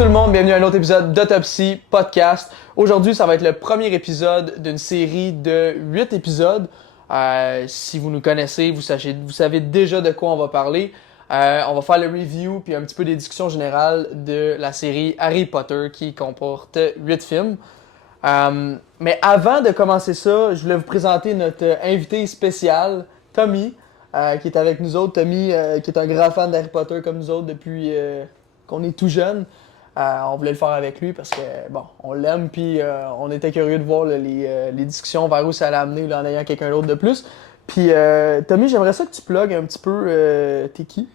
tout le monde, bienvenue à un autre épisode d'Autopsie Podcast. Aujourd'hui, ça va être le premier épisode d'une série de 8 épisodes. Si vous nous connaissez, vous savez déjà de quoi on va parler. On va faire le review puis un petit peu des discussions générales de la série Harry Potter qui comporte 8 films. Mais avant de commencer ça, je voulais vous présenter notre invité spécial, Tommy, qui est avec nous autres. Tommy, qui est un grand fan d'Harry Potter comme nous autres depuis qu'on est tout jeune. On voulait le faire avec lui parce que, bon, on l'aime, puis on était curieux de voir là, les discussions vers où ça allait amener là, en ayant quelqu'un d'autre de plus. Puis, Tommy, j'aimerais ça que tu plugues un petit peu t'es qui,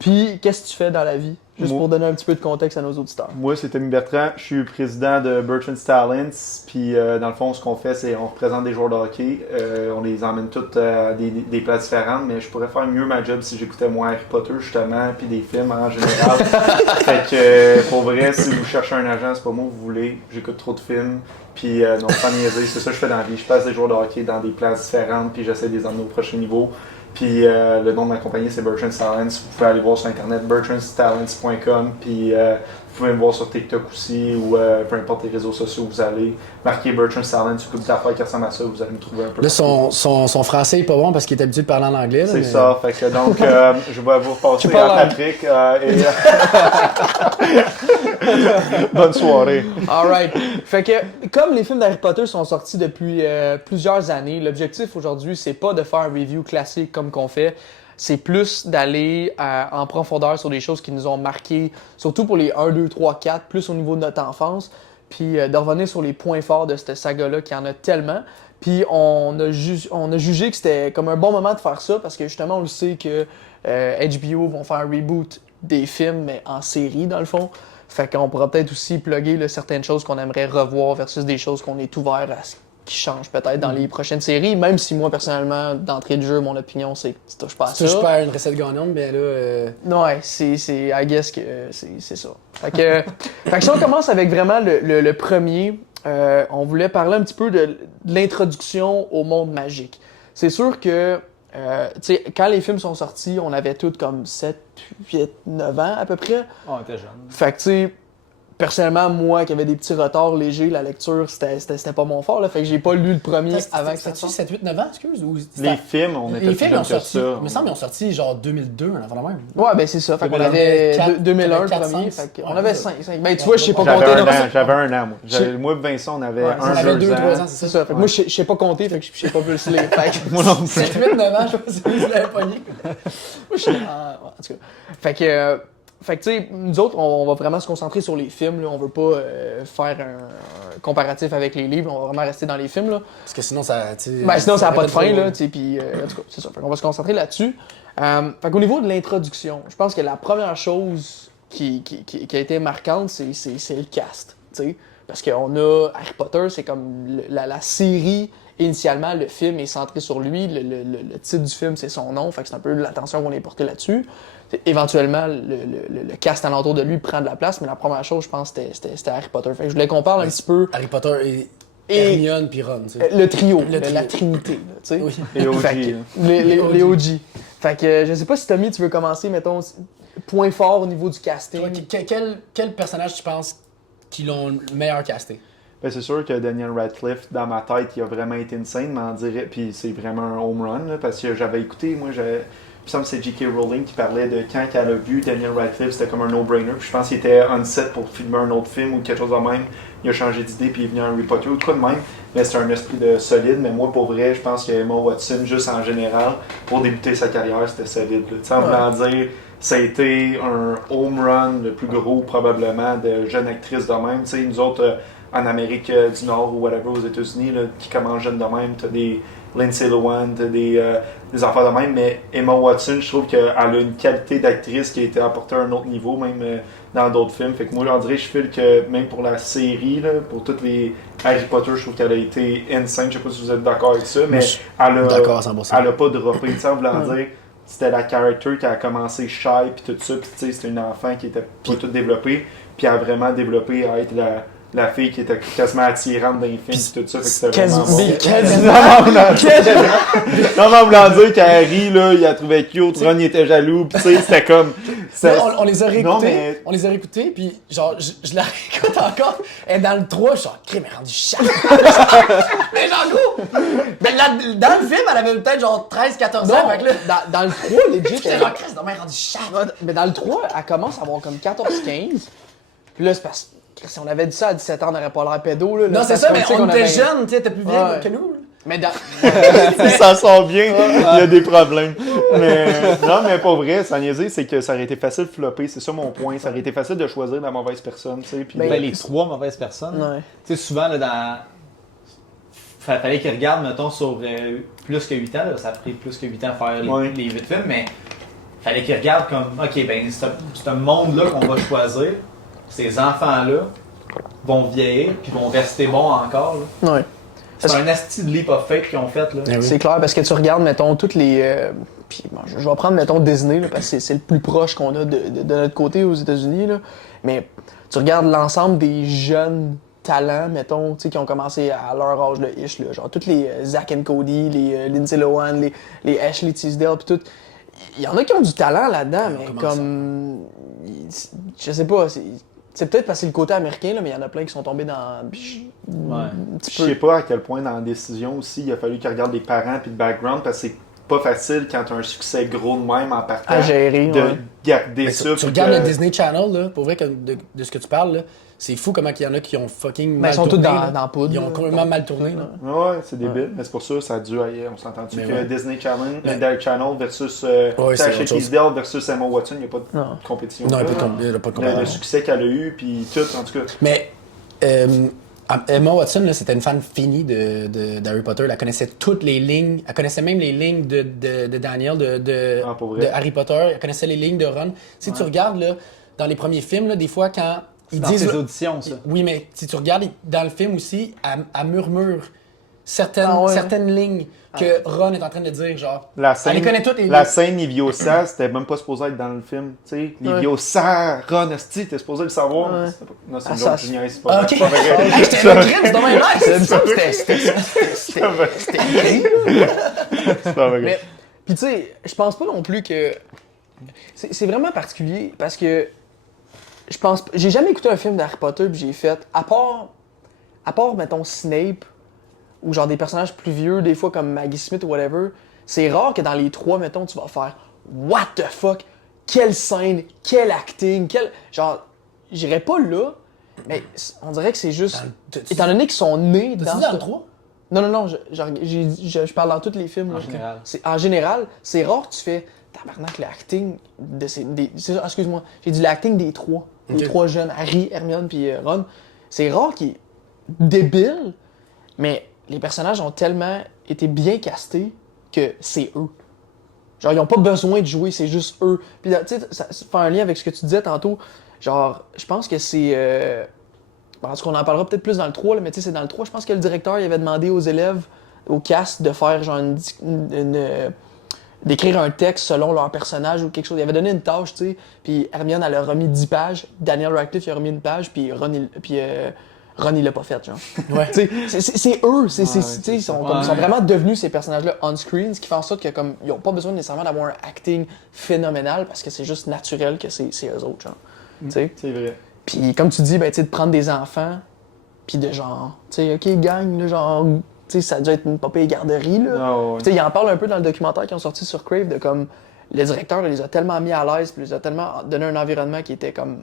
puis qu'est-ce que tu fais dans la vie, juste pour donner un petit peu de contexte à nos auditeurs. Moi, c'est Tommy Bertrand, je suis président de Bertrand's Talents, puis dans le fond, ce qu'on fait, c'est on représente des joueurs de hockey, on les emmène toutes à des places différentes, mais je pourrais faire mieux ma job si j'écoutais moins Harry Potter, justement, puis des films en général. Fait que, pour vrai, si vous cherchez un agent, c'est pas moi que vous voulez, j'écoute trop de films, puis non, sans niaiser, c'est ça que je fais dans la vie, je passe des joueurs de hockey dans des places différentes, puis j'essaie de les emmener au prochain niveau. Puis le nom de ma compagnie, c'est Bertrand's Talents. Vous pouvez aller voir sur internet, bertrandstalents.com. Puis vous pouvez me voir sur TikTok aussi ou peu importe les réseaux sociaux où vous allez. Marquez Bertrand's Talents, une couple d'affaires qui ressemble à ça, vous allez me trouver un peu. Là, son français est pas bon parce qu'il est habitué de parler en anglais. C'est ça, fait que donc je vais vous repasser à Patrick. Bonne soirée. Alright. Fait que, comme les films d'Harry Potter sont sortis depuis plusieurs années, l'objectif aujourd'hui, c'est pas de faire un review classique comme qu'on fait. C'est plus d'aller en profondeur sur des choses qui nous ont marqué, surtout pour les 1, 2, 3, 4, plus au niveau de notre enfance, puis de revenir sur les points forts de cette saga-là, qui en a tellement. Puis on a jugé que c'était comme un bon moment de faire ça, parce que justement, on le sait que HBO vont faire un reboot des films, mais en série, dans le fond. Fait qu'on pourra peut-être aussi plugger là, certaines choses qu'on aimerait revoir versus des choses qu'on est ouvert à ce qui changent peut-être dans les prochaines séries, même si moi, personnellement, d'entrée de jeu, mon opinion, c'est que tu touches pas à ça. Tu touches pas à une recette gagnante, mais là... Ouais, I guess que c'est ça. Fait que si on commence avec vraiment le premier, on voulait parler un petit peu de l'introduction au monde magique. C'est sûr que, tu sais, quand les films sont sortis, on avait tous comme 7, 8, 9 ans à peu près. On était jeunes. Fait que, tu sais, personnellement, moi qui avais des petits retards légers, la lecture, c'était pas mon fort. Là, fait que j'ai pas lu le premier avant que ça sorte. 7, 8, 9 ans, excuse? Ou Les films, on était les plus films jeunes ont que sorti, ça. il me semble qu'ils ont sorti genre 2002, avant même. Ouais, ben c'est ça. Fait qu'on avait 2001 le premier. Fait qu'on avait 5. Ben tu vois, je sais pas J'avais compter. J'avais un an, moi. Moi et Vincent, on avait on un, 2 2-3 ans. ans, C'est ça. Fait que moi, je sais pas compter, fait que je sais pas plus lire. Fait que Moi non plus. 7, 8, 9 ans, je sais pas si je l'avais pogné. moi, je sais. En tout cas. Fait que tu sais, nous autres, on va vraiment se concentrer sur les films. Là. On veut pas faire un comparatif avec les livres. On va vraiment rester dans les films. Là. Parce que sinon, ça. Ben, sinon, ça n'a pas de fin. Là, puis, en tout cas, c'est ça. Fait qu'on va se concentrer là-dessus. Fait qu'au niveau de l'introduction, je pense que la première chose qui a été marquante, c'est le cast. T'sais. Parce qu'on a Harry Potter, c'est comme la série. Initialement, le film est centré sur lui. Le titre du film, c'est son nom. Fait que c'est un peu l'attention qu'on est portée là-dessus. Éventuellement, le cast alentour de lui prend de la place, mais la première chose, je pense, c'était Harry Potter. Fait que je voulais qu'on parle un petit peu... Harry Potter et Hermione puis Ron, tu sais. Le trio, la trinité, tu sais. Oui. Les OG. Les OG. Fait que je sais pas si Tommy, tu veux commencer, mettons, point fort au niveau du casting. Toi, quel personnage tu penses qui l'ont le meilleur casté? Ben, c'est sûr que Daniel Radcliffe, dans ma tête, il a vraiment été insane, mais on dirait, puis c'est vraiment un home run, là, parce que j'avais écouté, moi, il me semble que c'est J.K. Rowling qui parlait de quand elle a vu Daniel Radcliffe, c'était comme un no-brainer, puis je pense qu'il était on set pour filmer un autre film ou quelque chose de même, il a changé d'idée, puis il est venu à Harry Potter ou quoi de même, mais c'est un esprit de solide, mais moi, pour vrai, je pense que Emma Watson, juste en général, pour débuter sa carrière, c'était solide, tu sais, en voulant dire... Ça a été un home run le plus gros probablement de jeunes actrices de même. Tu sais, nous autres, en Amérique du Nord ou whatever, aux États-Unis, là, qui commencent jeunes de même, t'as des Lindsay Lohan, t'as des affaires de même, mais Emma Watson, je trouve qu'elle a une qualité d'actrice qui a été apportée à un autre niveau, même dans d'autres films. Fait que moi, j'en dirais, je file que même pour la série, là, pour toutes les Harry Potter, je trouve qu'elle a été insane. Je sais pas si vous êtes d'accord avec ça, mais elle a pas droppé. Tu sais, en voulant dire, c'était la character qui a commencé shy puis tout ça, puis tu sais, c'était une enfant qui était pas toute développée, puis elle a vraiment développé à être la fille qui était quasiment attirante dans les films, tout ça, fait que c'était Quasiment. vraiment bon. Mais quasiment. Non, voulant dire qu'Harry, là, il la trouvait cute, Ron, il était jaloux, pis tu sais, c'était comme... On les a réécoutés, Non, mais- on les a réécoutés, puis genre, je la réécoute encore, et dans le 3, je suis genre, crème, elle est rendue chat. Mais genre, gros, mais dans le film, elle avait peut-être genre 13-14 Non, ans, fait que là, dans le 3, legit, j'étais genre, crème, elle est rendue chat. mais dans le 3, elle commence à avoir comme 14-15. Puis là, c'est parce que si on avait dit ça à 17 ans, on n'aurait pas l'air pédo. Là, Non, c'est parce ça, qu'on mais sait on qu'on était avait- jeunes, tu sais, t'es plus vieille Ouais. que nous. Mais dans... Si ça sort bien, il y a des problèmes. Mais non, mais pas vrai, sans niaiser, c'est que ça aurait été facile de flopper, c'est ça mon point. Ça aurait été facile de choisir la mauvaise personne, tu sais. Puis Ben, Les 3 mauvaises personnes. Ouais. Tu sais, souvent, là, fallait qu'ils regardent, mettons, sur plus que 8 ans. Là, ça a pris plus que 8 ans à faire Ouais. les 8 films, mais fallait qu'ils regardent comme, OK, ben, ce monde-là qu'on va choisir, ces enfants-là vont vieillir, puis vont rester bons encore. Là. Ouais. C'est Parce- un asti de leap of faith qu'ils ont fait. Là. Eh oui. C'est clair, parce que tu regardes, mettons, toutes les... puis bon, je vais prendre, mettons, Disney, là, parce que c'est le plus proche qu'on a de notre côté aux États-Unis. Là. Mais tu regardes l'ensemble des jeunes talents, mettons, tu sais, qui ont commencé à leur âge, de ish, là, genre tous les Zack and Cody, les Lindsay Lohan, les Ashley Tisdale, puis tout. Il y en a qui ont du talent là-dedans, mais comment comme... Je sais pas, c'est peut-être parce que c'est le côté américain, là, mais il y en a plein qui sont tombés dans... un petit je sais pas à quel point dans la décision aussi, il a fallu qu'ils regardent les parents puis le background, parce que c'est pas facile quand t'as un succès gros de même en partant à gérer. de Ouais. garder Mais ça. tu puis regardes que- le Disney Channel, là, pour vrai, que de ce que tu parles, là, c'est fou comment il y en a qui ont fucking Mais mal ils sont tous tourné. dans là. la poudre. Ils ont là. complètement mal tourné. Là. Ouais, c'est débile, mais c'est pour ça ça a dû aller. On s'entend-tu Mais que ouais. Disney Channel, Ouais. Channel versus Ouais, c'est Ashley autre chose. Tisdale versus Emma Watson, il n'y a pas de Non. compétition. Non, il là. n'y a pas de Le comparaison. succès qu'elle a eu, puis tout, en tout cas. Mais Emma Watson, là, c'était une fan finie d'Harry Potter. Elle connaissait toutes les lignes. Elle connaissait même les lignes de Daniel, Ah, pour vrai? de Harry Potter. Elle connaissait les lignes de Ron. Si tu regardes là, dans les premiers films, là, des fois, quand ils Dans disent... ses auditions, ça. Oui, mais si tu regardes dans le film aussi, elle murmure certaines, Ah ouais. certaines lignes que Ron est en train de dire, genre... La Elle scène, les connaît toutes, les la lignes. scène Liviosa, c'était même pas supposé être dans le film. Tu sais, Liviosa, Ron, esti, t'es supposé le savoir. Ouais. C'était pas- Non, c'est Ah, une ça, joke, je niaise, c'est pas Ah, vrai, ok. c'est pas vrai. Ah, j'étais un crime, c'est dommage nice. Il me semble que C'est pas vrai. Mais, puis tu sais, je pense pas non plus que. C'est vraiment particulier parce que. Je pense. J'ai jamais écouté un film d'Harry Potter puis j'ai fait. À part, mettons, Snape, ou genre des personnages plus vieux, des fois comme Maggie Smith ou whatever, c'est rare que dans les trois, mettons, tu vas faire What the fuck? Quelle scène, quel acting, quel. Genre, j'irais pas là, mais on dirait que c'est juste. Étant donné qu'ils sont nés T'as-tu dans. dit dans ce- le 3? Non, je parle dans tous les films. En là. général. En général, c'est rare que tu fais tabarnak l'acting de ces. C'est ça, excuse-moi, j'ai dit l'acting des trois. Les Ok. trois jeunes, Harry, Hermione puis Ron. C'est rare qu'ils débiles, mais les personnages ont tellement été bien castés que c'est eux. Genre, ils ont pas besoin de jouer, c'est juste eux. Puis, tu sais, ça fait un lien avec ce que tu disais tantôt. Genre, je pense que c'est. En tout cas, on en parlera peut-être plus dans le 3, là, mais tu sais, c'est dans le 3. Je pense que le directeur il avait demandé aux élèves, au cast, de faire genre d'écrire un texte selon leur personnage ou quelque chose. Il avait donné une tâche, tu sais. Puis Hermione, elle a remis 10 pages. Daniel Radcliffe, il a remis une page. Puis Ron, il l'a pas fait, genre. Ouais. Tu sais, c'est eux. Tu sais, c'est ils sont, ça. comme, ils sont Ouais. vraiment devenus ces personnages-là on-screen, ce qui fait en sorte que comme ils ont pas besoin nécessairement d'avoir un acting phénoménal parce que c'est juste naturel que c'est eux autres, genre. Tu sais. C'est vrai. Puis comme tu dis, ben, tu sais, de prendre des enfants, puis de genre, tu sais, OK, gang, là, genre, tu sais, ça a dû être une popée garderie, là. Ah, ouais. Tu sais, il en parle un peu dans le documentaire qu'ils ont sorti sur Crave, de comme, le directeur il les a tellement mis à l'aise, puis il les a tellement donné un environnement qui était comme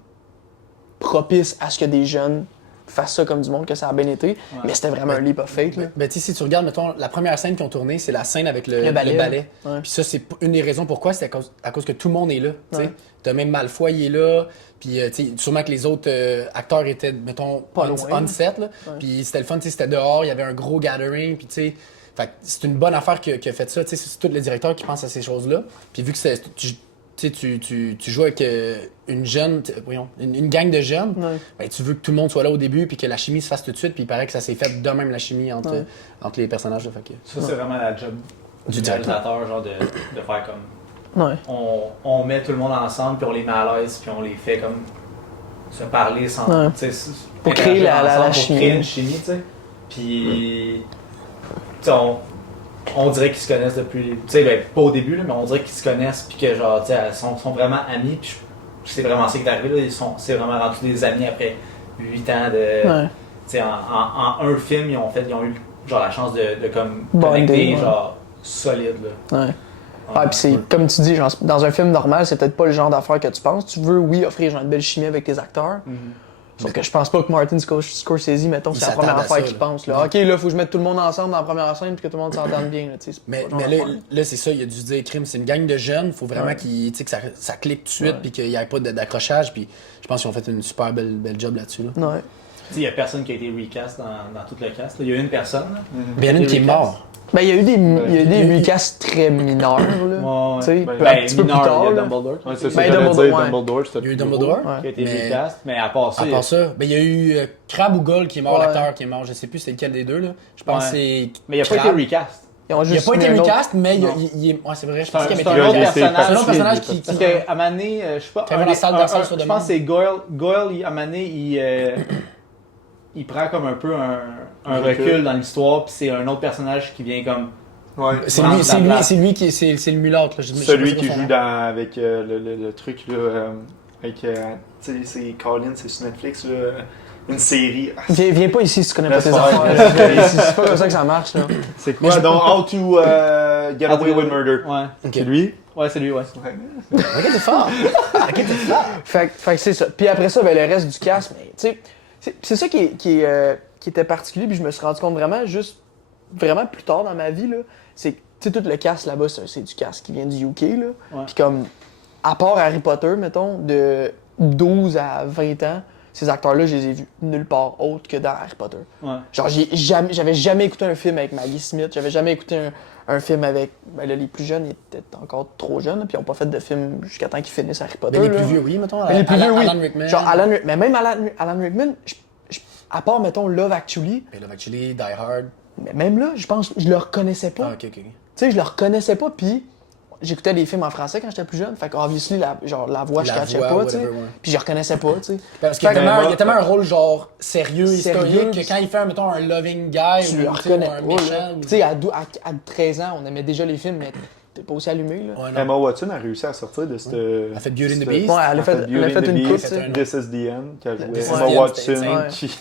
propice à ce que des jeunes fassent ça comme du monde, que ça a bien été. Mais c'était vraiment un leap of faith, là. Ben, tu sais, si tu regardes, mettons, la première scène qu'ils ont tournée, c'est la scène avec le Le ballet. ballet. Ouais. Puis ça, c'est une des raisons pourquoi, c'est à cause que tout le monde est là. Tu sais. Ouais. T'as même Malfoy, il est là. Puis, tu sais, sûrement que les autres acteurs étaient, mettons, Pas on loin. set. Là. Puis c'était le fun, tu sais, c'était dehors, il y avait un gros gathering. Puis, tu sais, fait que c'est une bonne affaire qui a fait ça. Tu sais, c'est tout le directeur qui pense à ces choses-là. Puis, vu que tu joues avec une jeune, une gang de jeunes, Ouais. ben, tu veux que tout le monde soit là au début puis que la chimie se fasse tout de suite. Puis il paraît que ça s'est fait de même la chimie entre, Ouais. entre les personnages. Là, fait que... Ça, c'est vraiment la job Du du réalisateur, genre de faire comme. Ouais. On met tout le monde ensemble, puis on les met à l'aise, puis on les fait comme se parler sans. Ouais. Tu sais, Pour créer interagir la ensemble, chimie. Pour créer une chimie, tu sais. Puis. Tu sais, on dirait qu'ils se connaissent depuis. Tu sais, ben, pas au début, là, mais on dirait qu'ils se connaissent, puis que, genre, tu sais, elles sont vraiment amies, puis c'est vraiment ça qui est arrivé, là. C'est vraiment rendu des amis après 8 ans de. Ouais. Tu sais, en un film, ils ont eu genre la chance de comme Bonding, connecter, ouais. genre solide là. Ouais. Ouais, puis c'est comme tu dis, genre, dans un film normal, c'est peut-être pas le genre d'affaire que tu penses. Tu veux, oui, offrir genre une belle chimie avec tes acteurs. Sauf que je pense pas que Martin Scorsese, mettons, Il c'est la première s'attend à affaire ça, qu'il là. pense. Là. Ok, là, faut que je mette tout le monde ensemble dans la première scène puis que tout le monde s'entende bien. Là, tu sais, c'est Mais, pas le genre mais là, d'affaire. là, c'est ça, il a dû dire crime, c'est une gang de jeunes, il faut vraiment Ouais. qu'ils, tu sais, que ça clique tout de suite Ouais. puis qu'il n'y ait pas d'accrochage. Puis je pense qu'ils ont fait une super belle job là-dessus. Là. Ouais. Tu sais, il y a personne qui a été recast dans tout le cast. Là. Il y a une personne. Là. Mais il y en a une qui est Recast. mort. Ben, il y a eu des, il y a eu des il y a- recasts très mineurs, là. Ouais, Tu sais, Ben, un petit peu plus mineur, tard. il y a là. Dumbledore Ouais, c'est ça, Ben, j'allais Dumbledore, dire, ouais. Dumbledore, c'était Il y a eu le plus Dumbledore. Ouais. qui a été Mais- recast, mais à part ça, À il y a- part ça, ben, il y a eu Crab ou Gold qui est mort, Ouais. l'acteur qui est mort. Je sais plus c'est lequel des deux. Là. Je pense Ouais. que c'est. mais il n'a pas Crab. été recast. Ils ont Il n'a juste pas été mis un autre- recast, mais Non. il est. Ouais, c'est vrai. Je C'est pense un, qu'il c'est avait un été autre recast. C'est un personnage. autre personnage qui. Parce qu'à Mané, je sais pas. Qui avait la salle dans je pense que c'est Goyle, à Mané, il prend comme un peu un recul dans l'histoire, puis c'est un autre personnage qui vient comme. Ouais. C'est Prendre lui, sa place. c'est lui qui c'est le mulâtre. Là. Je sais Celui pas qui son joue nom. avec le truc là, avec tu sais c'est Colin, c'est sur Netflix là, une série. Ah, Viens pas ici si tu connais pas tes Laisse faire. affaires. là. C'est pas comme ça que ça marche, là. c'est quoi donc How to Get Away with Murder. Ouais. Ok. C'est lui. Ouais, c'est lui, ouais. Ok, t'es fort. Ok, t'es fort. Fait que c'est ça. Puis après ça, ben, le reste du cast, mais, tu sais, c'est ça qui était particulier, puis je me suis rendu compte vraiment plus tard dans ma vie, là, c'est que, tu sais, tout le cast là-bas, c'est du cast qui vient du UK, là. Ouais. Puis comme, à part Harry Potter, mettons, de 12 à 20 ans, ces acteurs-là, je les ai vus nulle part autre que dans Harry Potter. Ouais. Genre, j'avais jamais écouté un film avec Maggie Smith, j'avais jamais écouté un film avec. Ben là, les plus jeunes, ils étaient encore trop jeunes, puis ils ont pas fait de film jusqu'à temps qu'ils finissent Harry Potter. Mais les là. plus vieux, oui, mettons. Mais les plus vieux, oui. Alan Rickman. Genre, mais même Alan Rickman, à part, mettons, Love Actually, Mais Love Actually, Die Hard. mais même là, je pense, je le reconnaissais pas. Ah, ok. Tu sais, je le reconnaissais pas, puis j'écoutais des films en français quand j'étais plus jeune, fait qu'obviously, la voix, je La catchais voix, pas, tu sais. whatever, ouais. Puis je reconnaissais pas, tu sais. Parce qu'il y a Fait que- tellement- il y a tellement un rôle genre sérieux, Sérieux, historique, que quand il fait, mettons, un loving guy Tu ou le tu sais, reconnais un pas, méchant. là. ou- Tu sais, à 13 ans, on aimait déjà les films, mais t'es pas aussi allumé, là. Ouais, non. Emma Watson a réussi à sortir de cette. Elle a fait Beauty and the cette- Beast. Ouais, elle a fait Beauty une and the coupe, Beast, tu sais. un This is the End, qui a joué This is Emma the End, Watson, c'était insane. qui.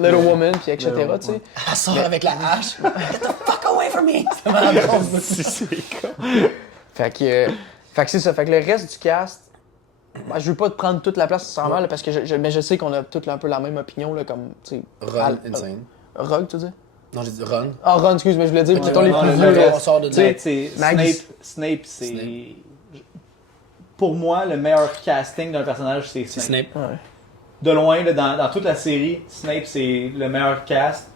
Little Woman, puis etc., Little- tu sais. Elle sort avec la hache. Get the fuck away from me! C'est vraiment drôle, ça. c'est con. Fait que c'est ça. Fait que le reste du cast, ben, je veux pas te prendre toute la place nécessairement, là, parce que mais je sais qu'on a tous un peu la même opinion, là, comme, tu sais. Ron, insane. Rogue, tu dis? Non, j'ai dit Ron. Ah, Ron, excuse, mais je voulais dire, Ok, mettons les ouais, plus ouais, vieux, ouais, là. on sort de Tu sais, là. Tu sais, Maggie- Snape, c'est. Snape. Pour moi, le meilleur casting d'un personnage, c'est C'est Snape. Snape. Ouais. De loin, là, dans toute la série, Snape, c'est le meilleur cast.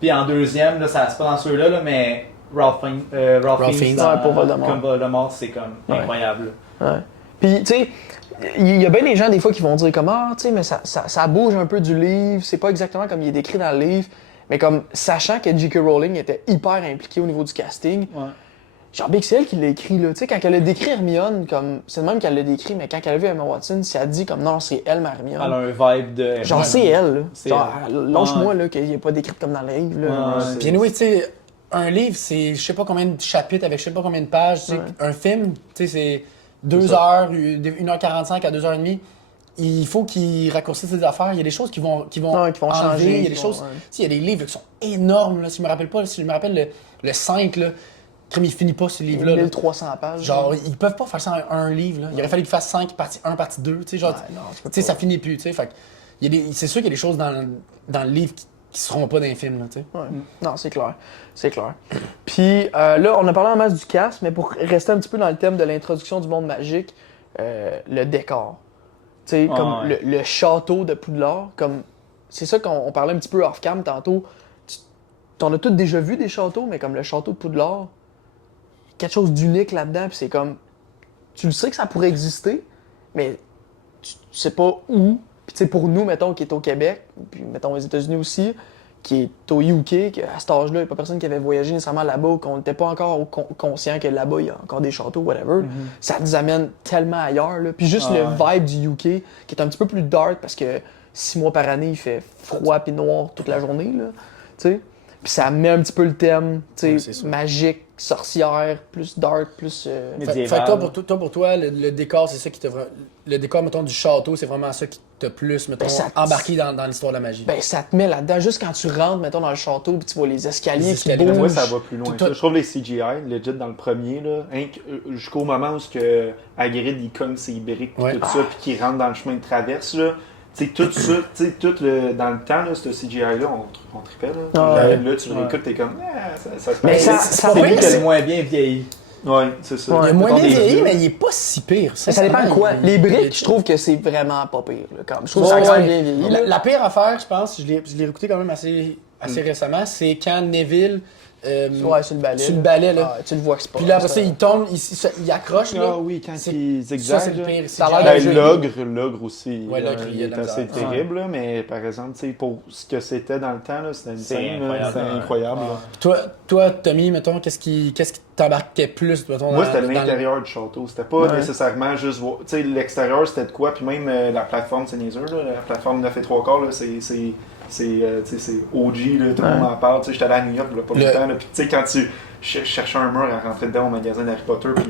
Puis en deuxième, là, ça c'est pas dans ceux-là, là, mais Ralph Fiennes Fiennes. dans- Ouais, pour Voldemort. comme Voldemort, c'est comme Ouais. incroyable. Ouais. Puis, tu sais, il y a bien des gens, des fois, qui vont dire comme, ah, tu sais, mais ça bouge un peu du livre, c'est pas exactement comme il est décrit dans le livre, mais comme, sachant que J.K. Rowling était hyper impliquée au niveau du casting, Ouais. genre, Big c'est elle qui l'a écrit, là. Tu sais, quand elle a décrit Hermione, comme, c'est le même qu'elle l'a décrit, mais quand elle a vu Emma Watson, si elle dit comme, non, c'est elle, ma Hermione. Elle a un vibe de. Genre, c'est elle, là. C'est Genre, elle. lâche-moi, Ouais. là, qu'il n'est pas décrite comme dans le livre, là. Ouais. c'est- Puis anyway, tu sais, un livre, c'est je sais pas combien de chapitres avec je sais pas combien de pages. Tu sais. Ouais. Un film, tu sais, c'est 2 ça. heures, 1h45 à 2h30. Il faut qu'ils raccourcissent les affaires. Il y a des choses qui vont Ouais, qui vont enlever. changer, Il y a qui des vont- choses. ouais. Tu sais, il y a des livres qui sont énormes. Là, si je me rappelle pas, si je me rappelle le 5, là, comme il finit pas ce livre-là. là. 1300 pages. Genre, ils peuvent pas faire ça en un livre. Là. Il aurait fallu qu'ils fassent 5, partie 1, partie 2. Tu sais, genre, Ouais, non, tu peux tu sais, pas. ça finit plus. Tu sais, fait que c'est sûr qu'il y a des choses dans le livre qui seront pas dans les films. Là, tu sais. Ouais. Non, c'est clair. C'est clair. Puis là, on a parlé en masse du cast, mais pour rester un petit peu dans le thème de l'introduction du monde magique, le décor. Tu sais, Ah, comme ouais. le château de Poudlard, comme. C'est ça qu'on parlait un petit peu off-cam tantôt. T'en as tous déjà vu des châteaux, mais comme le château de Poudlard, quelque chose d'unique là-dedans, puis c'est comme. Tu le sais que ça pourrait exister, mais tu sais pas où. Puis tu sais, pour nous, mettons, qui est au Québec, puis mettons aux États-Unis aussi, qui est au UK, qu'à cet âge-là, il n'y a pas personne qui avait voyagé nécessairement là-bas, ou qu'on n'était pas encore conscient que là-bas, il y a encore des châteaux, whatever. Ça nous amène tellement ailleurs. Là. Puis juste le vibe du UK, qui est un petit peu plus dark, parce que 6 mois par année, il fait froid puis noir toute la journée. Là, t'sais. Puis ça met un petit peu le thème, Ouais, c'est sûr. magique, sorcière, plus dark, plus... Fait que toi, pour toi, le décor, c'est ça qui t'a vraiment... Le décor, mettons, du château, c'est vraiment ça qui t'a plus, mettons, embarqué dans l'histoire de la magie. Ben, ça te met là-dedans. Juste quand tu rentres, mettons, dans le château, puis tu vois les escaliers, Les qui escaliers, bougent. Moi, ça va plus loin. Tout- Je trouve les CGI, legit, dans le premier, là, jusqu'au moment où Hagrid, il cogne ses briques, pis Ouais. tout ça, puis qu'il rentre dans le chemin de traverse, là. Tu sais, tout ça, tu sais, dans le temps, là, ce CGI-là, on tripait, là. Ah Là, ouais. là, tu le réécoutes, t'es comme, ça se Mais passe. ça- C'est pas lui pire, qui a c'est- le moins bien vieilli. Ouais, c'est ça. Il est moins mettons bien des vieilli, vieux. mais il est pas si pire. Mais ça dépend de quoi. Les briques, je trouve que c'est vraiment pas pire. Là, quand même. Je trouve que ça a quand même bien vieilli. là. La pire affaire, je pense, je l'ai réécouté quand même assez récemment, c'est quand Neville Ouais, sur le balai. sur le là. balai, là. Ah, tu le vois que c'est pas. Puis là, après ça, il tombe, il accroche, là. Ah oui, quand C'est- il Ça, zigzag. c'est le là. pire. Ça a CGI. l'air Ben, l'ogre aussi, Ouais, l'ogre, il y a est de la assez misère. terrible, là, mais par exemple, tu sais, pour ce que c'était dans le temps, là, c'était une C'est scène, là, incroyable, c'était ouais. incroyable. là. Toi, Tommy, mettons, qu'est-ce qui t'embarquait plus, mettons, Moi, dans- c'était dans l'intérieur du château. C'était pas Ouais. nécessairement juste voir. Tu sais, l'extérieur, c'était de quoi. Puis même la plateforme, c'est niaiseux, là. La plateforme 9 et 3 quarts, là, c'est OG, là. Tout le monde en parle. Tu sais, j'étais allé à New York, là, pas longtemps, là. Puis tu sais, quand tu cherchais un mur à rentrer dedans au magasin d'Harry Potter, puis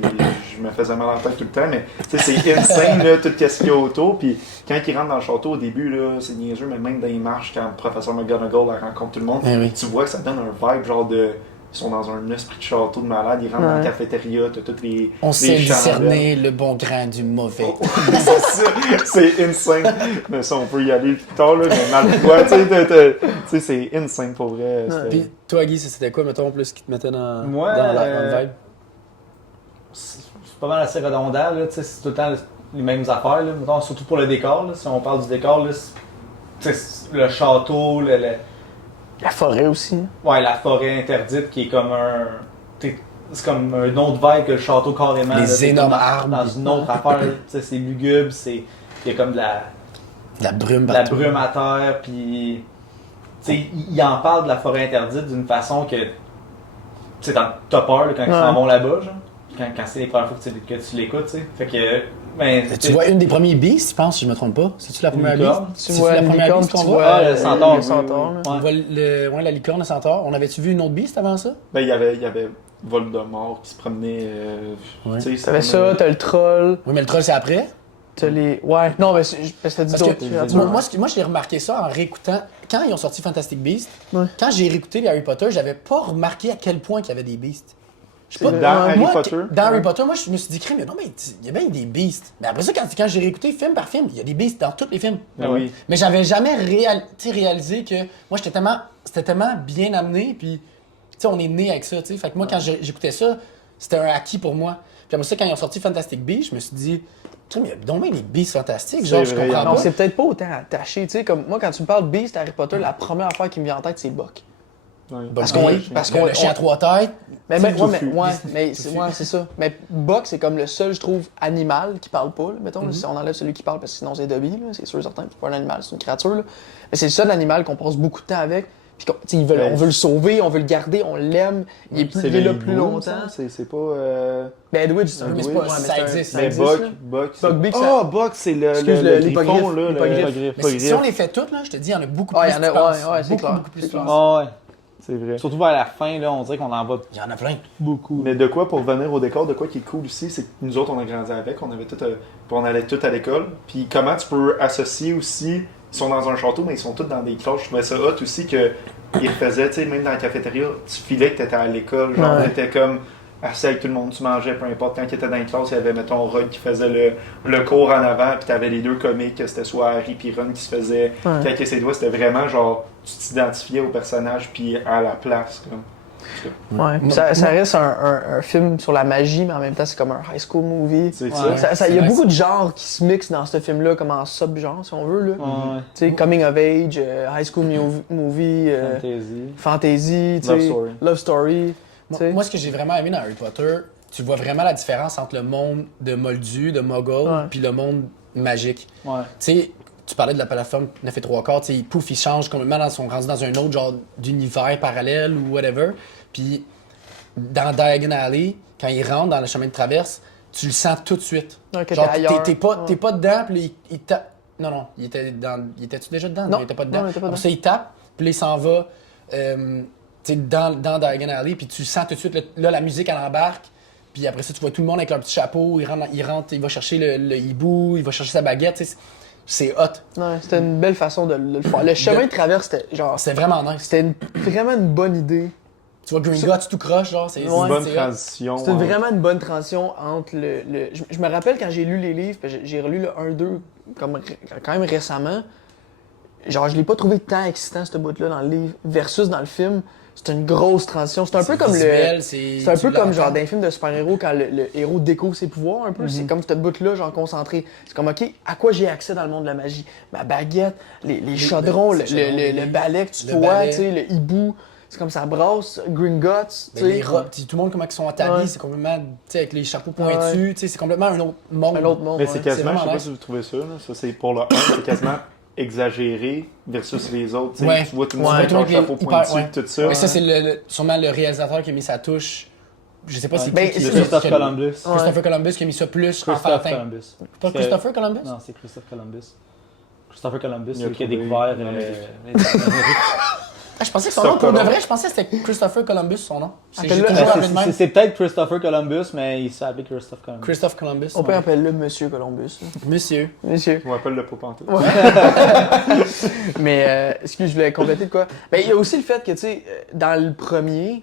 je me faisais mal à la tête tout le temps. Mais tu sais, c'est insane, là, tout ce qu'il y a autour. Puis quand il rentre dans le château, au début, là, c'est niaiseux, mais même dans les marches, quand le professeur McGonagall elle rencontre tout le monde, Eh oui. tu vois que ça donne un vibe genre de. Ils sont dans un esprit de château de malade, ils rentrent dans la Ouais. cafétéria, t'as toutes les. On les sait chandelles. discerner le bon grain du mauvais. c'est ça, c'est insane. Mais ça, on peut y aller plus tard, là, mais mal quoi, tu sais, c'est insane pour vrai. c'était- Puis toi, Guy, c'était quoi, mettons, plus qui te mettait dans, Moi, dans le vibe? C'est pas mal assez redondant, là, tu sais, c'est tout le temps les mêmes affaires, là. Mettons, surtout pour le décor, là, si on parle du décor, là, tu sais, le château, La forêt aussi. hein. ouais, la forêt interdite qui est comme c'est comme un autre vibe que le château carrément. Les là, t'es énormes comme arbres. Dans une autre affaire, là, tu sais, c'est lugubre, il y a comme de La brume la partout. brume à terre, puis tu sais, il en parle de la forêt interdite d'une façon que, tu sais, t'as peur là, quand ils s'en vont là-bas, genre. Quand c'est les premières fois que tu l'écoutes, tu sais. Fait que, ben, Tu vois une des premières beasts, je pense, si je me trompe pas. C'est-tu la première licorne. beast? Tu C'est-tu vois la une première licorne, beast puis qu'on tu voit? vois le centaure. le centaure. là. On voit la licorne, le centaure. On avait-tu vu une autre beast avant ça? Ben, il y avait Voldemort qui se promenait. Ouais. Tu sais, T'avais ça, t'as le troll, Oui, mais le troll, c'est après. t'as les. Ouais, non, mais c'était dit Parce d'autres. que moi, je l'ai remarqué ça en réécoutant. Quand ils ont sorti Fantastic Beasts, Ouais. quand j'ai réécouté les Harry Potter, j'avais pas remarqué à quel point il y avait des beasts. Je sais C'est pas, vrai. Dans Harry moi, Potter. Dans Harry Potter, moi, je me suis dit, crime, mais non, mais il y a bien des beasts. Mais après ça, quand j'ai réécouté film par film, il y a des beasts dans tous les films. Ben oui. Mais j'avais jamais réalisé que moi, c'était tellement bien amené, puis tu sais, on est né avec ça, tu sais. Fait que moi, quand j'écoutais ça, c'était un acquis pour moi. Puis après ça, quand ils ont sorti Fantastic Beasts, je me suis dit, crime, il y a donc bien des beasts fantastiques, genre, je vrai, comprends Non, pas. c'est peut-être pas autant attaché. Tu sais, comme moi, quand tu me parles de Beast, Harry Potter, la première affaire qui me vient en tête, c'est Buck. Ouais. Parce Bon, qu'on oui, parce le qu'on chien à trois têtes. Mais, C'est ouais, touffu. c'est ça. Mais Buck, c'est comme le seul, je trouve, animal qui parle pas. Là, mettons, Mhm. si on enlève celui qui parle, parce que sinon c'est Dobby, là, c'est sûr certain, c'est pas un animal, c'est une créature. Là. Mais c'est le seul animal qu'on passe beaucoup de temps avec. Puis on veut le sauver, on veut le garder, on l'aime. Il est le là hibou, plus longtemps. ça? C'est pas. Ben Edwidge, c'est un Mais c'est Edwidge, pas- ouais, mais ça c'est un- existe, ça Mais existe, là. Buck, Buck Beak, ça- Ah, Buck, c'est le Excuse, griffon, l'hippogriffe, là. l'hippogriffe. Mais si on les fait toutes, là, je te dis, il y en a beaucoup Ah, plus. il y en a- que tu penses. ouais, c'est beaucoup, clair. beaucoup plus. C'est que tu clair. penses. Ah ouais. C'est vrai. Surtout vers la fin, là, on dirait qu'on en va Il y en a plein. beaucoup. Mais de quoi, pour revenir au décor, de quoi qui est cool aussi, c'est que nous autres, on a grandi avec, on allait tous à l'école. Puis comment tu peux associer aussi, ils sont dans un château, mais ils sont tous dans des classes. Je trouvais ça hot aussi que ils faisaient, tu sais, même dans la cafétéria, tu filais que t'étais à l'école. Genre, Ouais. t'étais comme assis avec tout le monde, tu mangeais, peu importe. Quand tu étais dans une classe, il y avait, mettons, Rod qui faisait le cours en avant, puis t'avais les deux comiques, c'était soit Harry puis Ron qui se faisait Ouais. claquer ses doigts. C'était vraiment genre, tu t'identifiais au personnage, puis à la place, comme. Ouais. Puis ça reste un film sur la magie, mais en même temps, c'est comme un high school movie. C'est Ouais. ça. Il y a c'est beaucoup de genres qui se mixent dans ce film-là, comme en sub-genre, si on veut. Là. Ouais. Tu sais, coming of age, high school movie, Fantasy. fantasy, tu Love sais, story. love story. tu sais. Moi, ce que j'ai vraiment aimé dans Harry Potter, tu vois vraiment la différence entre le monde de Moldu, de Muggle, Ouais. puis le monde magique. Ouais. Tu sais, tu parlais de la plateforme 9 et 3/4, tu sais, pouf, ils changent complètement, sont rendus dans un autre genre d'univers parallèle ou whatever. Puis dans Diagon Alley, quand ils rentrent dans le chemin de traverse, tu le sens tout de suite. Ouais, que Genre, t'es ailleurs. t'es pas dedans, puis il tape. Non, il était-tu déjà dedans? Non. Il était pas dedans. Non, il était pas Après dedans. ça, il tape, puis là, il s'en va tu sais, dans Diagon Alley, puis tu sens tout de suite, là, la musique, elle embarque. Puis après ça, tu vois tout le monde avec leur petit chapeau, il rentre, il va chercher le hibou, il va chercher sa baguette, tu sais, c'est hot. Ouais, c'était une belle façon de le faire. Le chemin de traverse, c'était genre. C'est vraiment nice. C'était vraiment une bonne idée. Tu vois Gringotts tout croche, genre, c'est C'est Ouais. une bonne c'est hot. transition. C'était ouais. vraiment une bonne transition entre je me rappelle quand j'ai lu les livres, puis j'ai relu le 1-2 comme quand même récemment. Genre, je l'ai pas trouvé tant excitant, ce bout-là, dans le livre, versus dans le film. C'était une grosse transition. C'est un peu comme visuel, c'est un tu peu comme l'entends. genre dans un film de super-héros quand le héros découvre ses pouvoirs un peu. C'est comme ce bout-là, genre concentré. C'est comme, OK, à quoi j'ai accès dans le monde de la magie? Ma baguette, les chaudrons, le balai que tu le vois, balai. tu sais, le hibou. C'est comme ça brasse, Gringotts, tu Ben, les sais. robes, tout le monde comment ils sont attablés, Ouais. c'est complètement, tu sais, avec les chapeaux pointus, tu sais, c'est complètement un autre monde. Un autre monde. Mais ouais. c'est quasiment, C'est je sais vraiment pas si vous trouvez ça, là, ça c'est pour le 1, c'est quasiment exagéré versus les autres. Tu sais, Ouais. tu vois tout le monde Ouais. avec leur Tout le monde chapeau qui est pointu, hyper- tout ça. Mais ça, c'est sûrement le réalisateur qui a mis sa touche. Je sais pas c'est Ben, qui c'est- Christophe qui- Columbus. Ouais. Christopher Columbus qui a mis ça plus Christophe enfantin. Columbus. Pas C'est- Christopher Columbus? Non, c'est Christophe Columbus. Christopher Columbus, Il c'est a lui qui a trouvé- découvert Ah, je pensais que son nom, pour de Columbus. vrai, je pensais que c'était Christopher Columbus, son nom. J'ai Appelle-le- toujours appelé de c'est même. c'est peut-être Christopher Columbus, mais il s'appelle Christophe Columbus. Christophe Columbus. On peut appeler le Monsieur Columbus. là. Monsieur. Monsieur. On m'appelle le pop en tout. Mais, excuse, je voulais compléter de quoi? Ben, il y a aussi le fait que, tu sais, dans le premier,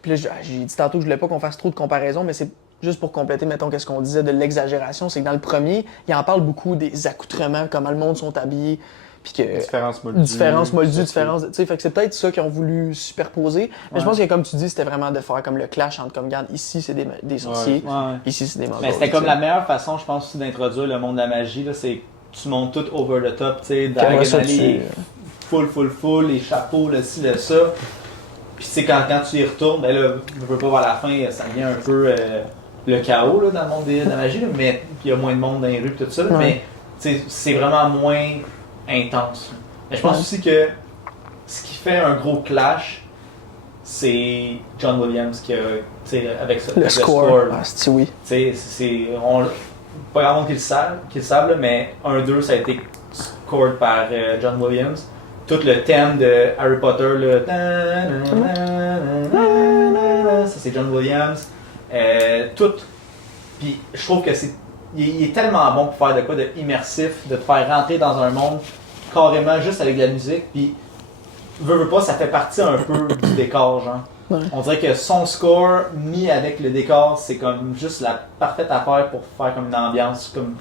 puis là, j'ai dit tantôt que je voulais pas qu'on fasse trop de comparaisons, mais c'est juste pour compléter, mettons, qu'est-ce qu'on disait de l'exagération, c'est que dans le premier, il en parle beaucoup des accoutrements, comment le monde sont habillés, puis que... Différence moldues. Différence moldue, ça, différence... Tu sais, fait que c'est peut-être ça qu'ils ont voulu superposer. Mais je pense que, comme tu dis, c'était vraiment de faire comme le clash entre, comme, regarde, ici, c'est des sorciers, Ouais, ouais. ici, c'est des mongols. Mais c'était comme tu sais. la meilleure façon, je pense, aussi d'introduire le monde de la magie. Là, c'est tu montes tout over the top, tu sais, Puis après Diagon ça, Alley, tu- full, les chapeaux, le ci, le ça. Puis tu sais, quand tu y retournes, ben là, je veux pas voir la fin, ça devient un peu le chaos là, dans le monde de la magie, là, mais il y a moins de monde dans les rues, tout ça, là, Ouais. mais tu sais, c'est vraiment moins intense. Mais je pense aussi que ce qui fait un gros clash, c'est John Williams qui a, tu sais, avec ça, Le avec score. Ah, c'est oui. tu sais, pas grand monde qui le savent, là, mais 1-2, ça a été scored par John Williams. Tout le thème de Harry Potter, le ça c'est John Williams. Tout. Puis je trouve que il est tellement bon pour faire de quoi de immersif, de te faire rentrer dans un monde carrément juste avec de la musique. Puis veux pas, ça fait partie un peu du décor, genre. Ouais. On dirait que son score mis avec le décor, c'est comme juste la parfaite affaire pour faire comme une ambiance comme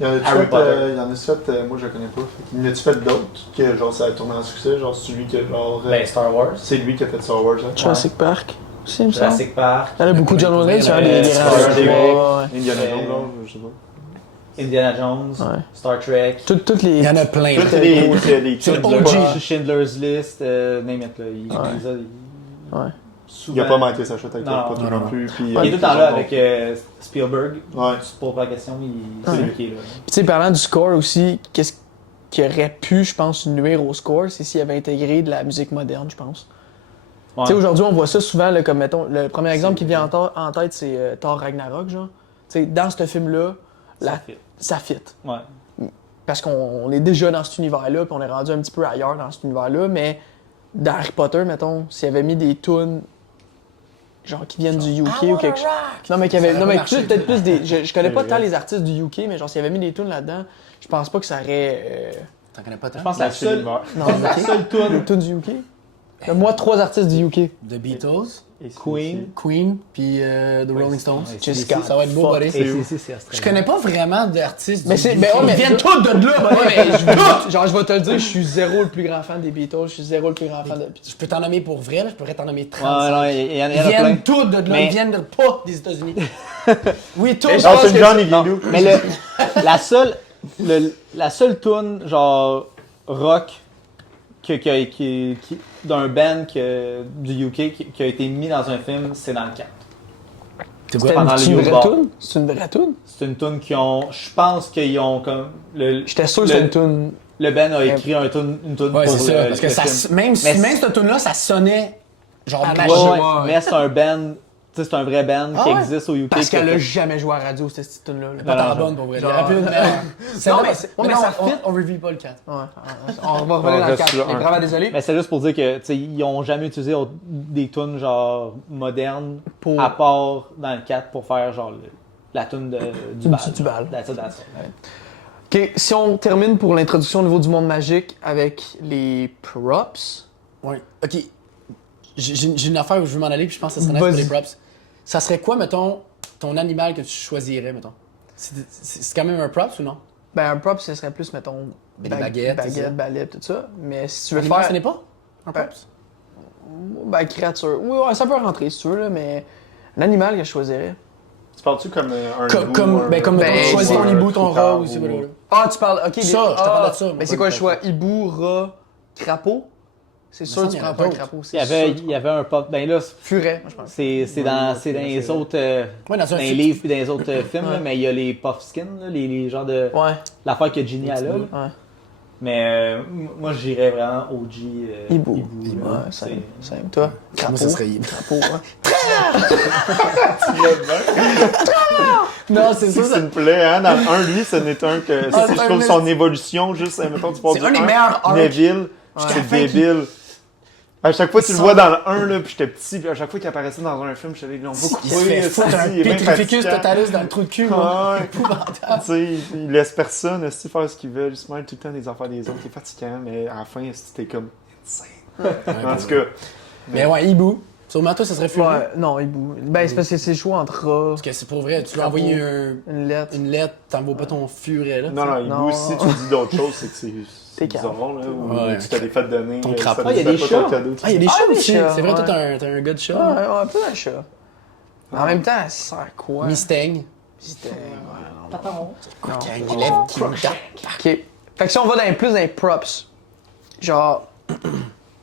Il y en a-tu Harry fait, Potter. moi je le connais pas. Il y en a-tu fait d'autres que genre ça a tourné en succès? Genre c'est lui qui a genre. ben, Star Wars, C'est lui qui a fait Star Wars, hein? Jurassic Park. Aussi, il me semble. Jurassic Park, Il y en a beaucoup. John Williams, c'est un des Star grands. Trek. Ouais. Indiana Euh, Jones, genre, je sais pas. Indiana Jones, Ouais. Star Trek, Toutes les. Il y en a plein. Là, là. c'est les C'est le Schindler- OG. Schindler's List, name it, là. Ouais. Il a pas manqué sa shot avec Non, Harry Potter non, non non. plus. Puis, Il est tout le temps là avec Spielberg. Ouais. Tu te poses pas la question, c'est Ouais. lui qui est là. Puis tu sais, parlant du score aussi, qu'est-ce qui aurait pu, je pense, nuire au score, c'est s'il avait intégré de la musique moderne, je pense. Ouais. Tu sais, aujourd'hui, on voit ça souvent, là, comme mettons, le premier exemple qui vient en tête, c'est Thor Ragnarok, genre. Tu sais, dans ce film-là, Ça fit. ça fit. Ouais. Parce qu'on est déjà dans cet univers-là, puis on est rendu un petit peu ailleurs dans cet univers-là, mais dans Harry Potter, mettons, s'il avait mis des tunes genre qui viennent du UK ou quelque chose. Non, mais qu'il y avait. Ça Non, aurait mais marché. peut-être plus des. Je connais pas C'est tant vrai. les artistes du UK, mais genre s'il y avait mis des tunes là-dedans, je pense pas que ça aurait. T'en connais pas tant? Je pense que la seule, Non, la ok. seule Des tune, tunes du UK? Moi, 3 artistes du UK. The Beatles, Queen, Queen, puis The Rolling Stones. Ouais, Jessica. Ça va être beau, Fuck. buddy. c'est australien. Je connais pas vraiment d'artistes. Mais du c'est. UK. Mais ouais, mais Ils viennent tous de là, buddy. Ouais, mais genre, je vais te le dire, je suis zéro le plus grand fan des Beatles, je suis zéro le plus grand fan de. Je peux t'en nommer pour vrai, là, je pourrais t'en nommer 30. Ouais, non, il y en Ils a plein. viennent tous de là, Mais- ils viennent pas des États-Unis. Oui, tous. Mais Non, c'est que Johnny Non, Guilou. mais la seule tune genre rock d'un band du UK qui a été mis dans un film, c'est dans le 4. C'est C'était quoi? pendant une le vraie Youth toune? C'est une vraie toune? C'est une tune qui ont. Je pense qu'ils ont comme. J'étais sûr que c'était une toune. Le Ben a écrit une tune Ouais, pour c'est ça. le Parce que film. même Mais cette tune-là, ça sonnait genre Ah, magique. ouais, Ouais, ouais. mais c'est un band. Tu sais, c'est un vrai band Ah qui ouais? existe au UK. Parce qu'elle a qui- jamais joué à la radio, cette tune-là. là. Pas Non, tant non, bonne pour vrai. genre- Elle aurait pu être meilleure. Non, mais c'est- ouais, mais ça fit. On review pas le 4. Ouais, on va revenir dans le reste cadre. là, Mais un. vraiment désolé. Mais c'est juste pour dire que tu sais, ils ont jamais utilisé des tunes genre modernes Pour- à part dans le 4 pour faire genre la tune du bal. Du bal. That's it. Ok, si on termine pour l'introduction au niveau du monde magique avec les props. Ouais. Ok. J'ai une affaire où je veux m'en aller, puis je pense que ça serait nice pour Vas-y. les props. Ça serait quoi, mettons, ton animal que tu choisirais, mettons? C'est quand même un props ou non? Ben, un prop, ce serait plus, mettons, Des baguettes, c'est ça. balais, tout ça. Mais si tu veux Animal, faire. ce n'est pas un Ben, props? Ben, créature. Oui, ouais, ça peut rentrer si tu veux, là, mais. Un animal que je choisirais. Tu parles-tu comme un Comme, hibou, comme, ben, comme Ben, mettons, tu choisis c'est ton un hibou, ton rat, troucard ou c'est ou- quoi, là? Ah, tu parles. Ok, Ça, je te parle de ça, moi, Mais pas c'est quoi le de- choix? Hibou, rat, crapaud? C'est sûr que semble tu qu'il y en prends a pas un d'autres. crapaud. Il y avait un pop. Ben là, Furet, moi, je pense. c'est dans les autres. Ouais, dans un Dans les film. livres puis dans les autres films, là, Ouais. mais il y a les puffskins, là, les genres de. Ouais, L'affaire que Ginny a là. là. ouais. Mais moi, j'irais vraiment OG. Hibou. là. Ouais, C'est- simple. Toi, crapaud. Moi, ça serait hibou. Crapaud, ouais. Non, c'est C'est ça. une plaie, hein? Dans le 1, lui, ce n'est un que. Ah, C'est c'est comme un- son évolution, juste, mettons, tu passes C'est du un des 1, meilleurs arcs. Neville, c'est Jusqu'à la fin débile. À chaque fois, tu le sent- vois dans le 1, là, puis j'étais petit, puis à chaque fois qu'il apparaissait dans un film, je savais qu'ils l'ont beaucoup Il se fait foutre un pétrificus totalus dans le trou de cul, moi. Ouais. Épouvantable. Tu sais, il laisse personne aussi faire ce qu'il veut, il se mêle tout le temps des affaires des autres, c'est fatigant, mais à la fin, c'était comme insane. En tout cas, Mais ouais, hibou. Sûrement, toi, ça serait Fury. Ouais, non, hibou. Ben, c'est parce que c'est le choix entre rat, Parce que c'est pour vrai, tu veux Crapaud. envoyer une lettre. une lettre, t'envoies pas ton furet, là. non, non, il Non. si tu dis d'autres choses, c'est que c'est T'es bizarre, là, ou Ouais. tu t'as des fêtes données, Ton ça crapaud. te Ah, il y a fait des pas ton chats. cadeau, tu Ah, il y a des Ah, chats des aussi. chats, C'est vrai, ouais. toi, t'as un gars de chat. Ouais, ouais, un peu un chat. En même temps, ça sert à quoi? Mustang. C'était. Qui a une lèvre qui me tape. Ok. Fait que si on va plus dans les props, genre,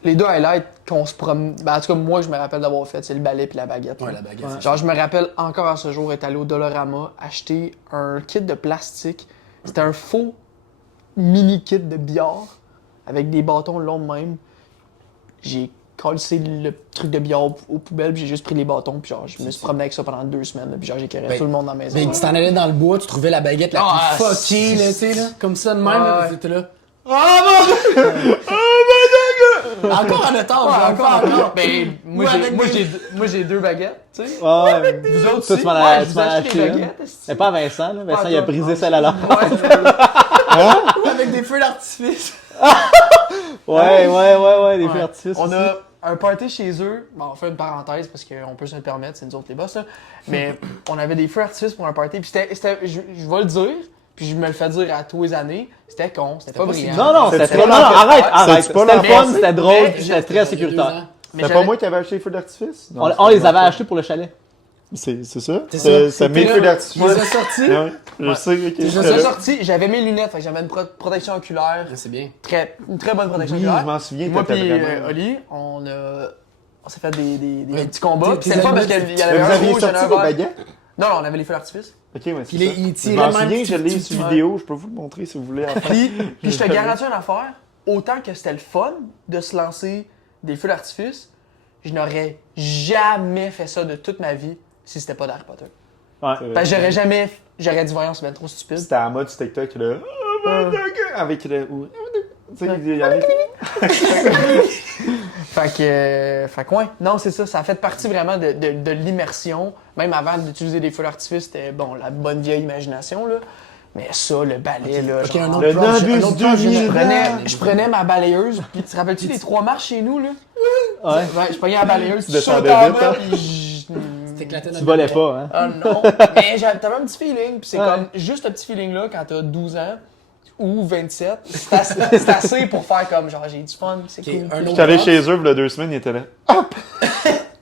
les deux highlights qu'on se promène. Ben, en tout cas, moi, je me rappelle d'avoir fait, c'est le balai puis la baguette. Ouais, là. la baguette. Genre, je me rappelle encore à ce jour être allé au Dollarama acheter un kit de plastique. C'était un faux mini kit de billard avec des bâtons longs de même. J'ai collé le truc de billard aux poubelles, puis j'ai juste pris les bâtons, puis genre, je me suis promené avec ça pendant 2 semaines, là, puis genre, j'ai carré Ben, tout le monde dans la maison. Mais tu t'en allais dans le bois, tu trouvais la baguette la Ah, plus fuckée, là, tu sais, là. Comme ça, de même, là, Ouais. c'était là. Oh Encore en otage, encore. Ben, moi, Ou j'ai, avec moi, des- j'ai 2 baguettes, tu sais. Ouais, Vous autres Toi, aussi? tu m'en as- Ouais, je tu vous m'en ai as acheté acheté des une. baguettes, est-ce que- mais pas Vincent, là. Vincent, Ah, il a toi. brisé celle à l'heure. Ouais, Avec des feux d'artifice. Ouais, des Ouais. feux d'artifice. On aussi. a un party chez eux. Bon, on fait une parenthèse parce qu'on peut se le permettre, c'est nous autres les boss, là. Mais on avait des feux d'artifice pour un party. Puis je vais le dire, puis je me le fais dire à tous les années. C'était con, c'était pas pas brillant. si- Non, c'était C'est trop. pas Non, l'enfer. arrête, Ouais. arrête. C'est pas C'était le fun, l'enfer. c'était drôle, Mais puis c'était très sécuritaire. Mais C'est j'avais- pas moi qui avais acheté les feux d'artifice? Non, On les avait achetés pour le chalet. C'est ça? C'est ça. C'est mes C'était feux là, d'artifice. Tu les as sortis? Ouais, je sais, ok. Je j'étais suis là. sorti, j'avais mes lunettes, fait que j'avais une protection oculaire. C'est bien. Une très bonne protection Oui, oculaire. je m'en souviens, Moi t'étais puis vraiment- Oli, on s'est fait des Ouais, petits combats. tes- Puis c'est le tes fun parce amis, qu'il y en Mais avait vous un aviez rouge, il y en sorti avait un vos vert. baguettes? Non, non, on avait les feux d'artifice. Ok, ouais, c'est Puis il ça. tirait Je m'en même souviens, petit- je l'ai petit- sur petit- vidéo, je peux vous le montrer si vous voulez après. Puis je te garantis une affaire, autant que c'était le fun de se lancer des feux d'artifice, je n'aurais jamais fait ça de toute ma vie si c'était pas d'Harry Potter. Ouais. Parce que j'aurais dit voyons, c'est bien trop stupide. C'était à la mode sur TikTok, là. Oh my God! Avec le. Tu sais, il y en a Fait que ouais, non, c'est ça, ça a fait partie vraiment de l'immersion. Même avant d'utiliser des feux d'artifice, c'était bon, la bonne vieille imagination, là. Mais ça, le balai, là, Ok, genre, un autre Le proche, Nimbus un autre proche, 2000. je prenais ma balayeuse, puis tu te rappelles-tu des 3 marches chez nous, là? Ouais. Ouais, je prenais la balayeuse, Tu je sautais descendais en vite, bas, hein? puis T'éclatais dans Tu le volais balai. pas, hein. Ah non! Mais t'avais un petit feeling, puis c'est Ouais. comme juste un petit feeling-là quand t'as 12 ans ou 27. C'est assez pour faire comme genre j'ai du fun, c'est Ok, cool. un autre J'étais allé proche. chez eux, il y a 2 semaines, ils étaient là. Hop!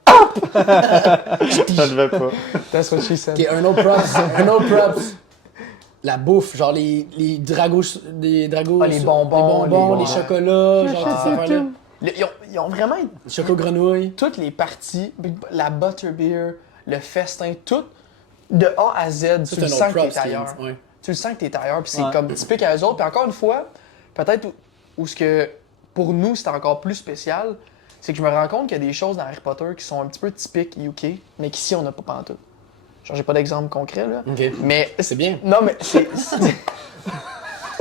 Hop! Ça levait pas. That's what she said. Ok, un autre props. Un autre props. La bouffe, genre les dragos. Ah, les bonbons, les les chocolats, genre ces affaires-là. Ils ont vraiment Choco grenouille. toutes les parties, la butterbeer, le festin, tout, de A à Z, tu le sens que t'es ailleurs. Ouais. Tu le sens que t'es ailleurs, puis c'est Ouais. comme typique à eux autres. Puis encore une fois, peut-être où ce que pour nous c'est encore plus spécial, c'est que je me rends compte qu'il y a des choses dans Harry Potter qui sont un petit peu typiques UK, mais qu'ici on n'a pas pantoute. Genre j'ai pas d'exemple concret là, Ok. mais C'est bien. non mais c'est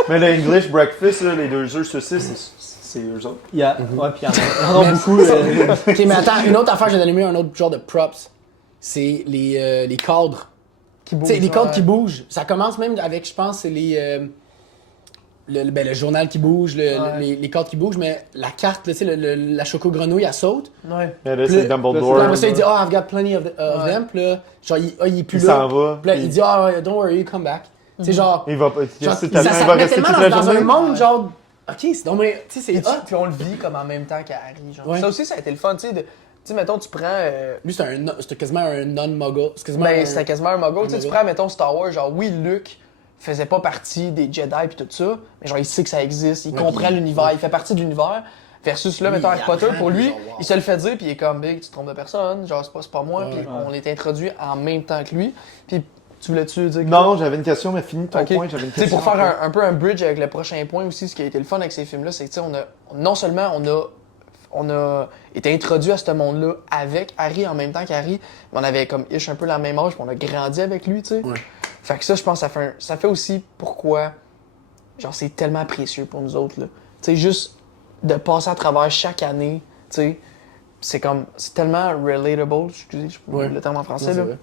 Mais le English breakfast, là, les 2 œufs saucisses, c'est eux autres. Il y a, ouais, puis il y en a beaucoup. Ok, mais attends, une autre affaire, j'ai allumé un autre genre de props. C'est les cadres. qui Tu sais, les cadres qui bougent. Ça commence même avec, je pense, c'est le journal qui bouge, les cadres qui bougent, mais la carte, là, tu sais, la choco-grenouille, elle saute. Ouais. Mais là, Puis c'est là, Dumbledore. Puis après ça, il dit, oh, I've got plenty of them. Puis là, genre, il est plus Il là. s'en va. Puis là, puis il dit, oh, don't worry, come back. Tu sais, genre, il va, genre, c'est ça tellement, il te va met rester tellement toute la dans un journée. monde, genre, ok, c'est donc, mais, tu sais, Et c'est hot. puis on le vit comme en même temps qu'Harry. Genre. Ouais. Ça aussi, ça a été le fun, tu sais. Tu sais, mettons, tu prends. Lui, c'était quasiment un non-muggle. C'est quasiment Ben, un- c'était quasiment un muggle. Tu sais, tu muggle. prends, mettons, Star Wars, genre, oui, Luke faisait pas partie des Jedi pis tout ça, mais genre, il sait que ça existe, il Ouais, comprend puis- l'univers, il fait partie de l'univers. Versus là, Lui, mettons, il Harry Potter, apprend, pour lui, genre, wow. il se le fait dire, puis il est comme, Big, tu te trompes de personne, genre, c'est pas moi, Ouais, puis ouais. on est introduit en même temps que lui. Puis, tu voulais-tu dire que- Non, j'avais une question, mais finis ton Ok. point. J'avais une Tu sais, question. pour faire un peu un bridge avec le prochain point aussi, ce qui a été le fun avec ces films-là, c'est que, tu sais, non seulement on a été introduit à ce monde-là avec Harry en même temps qu'Harry, mais on avait comme ish un peu la même âge, puis on a grandi avec lui, tu sais. Ouais. Fait que ça, je pense, ça fait aussi pourquoi, genre, c'est tellement précieux pour nous autres, là. Tu sais, juste de passer à travers chaque année, tu sais, c'est tellement relatable, excusez, Ouais. le terme en français, Non, c'est là. vrai.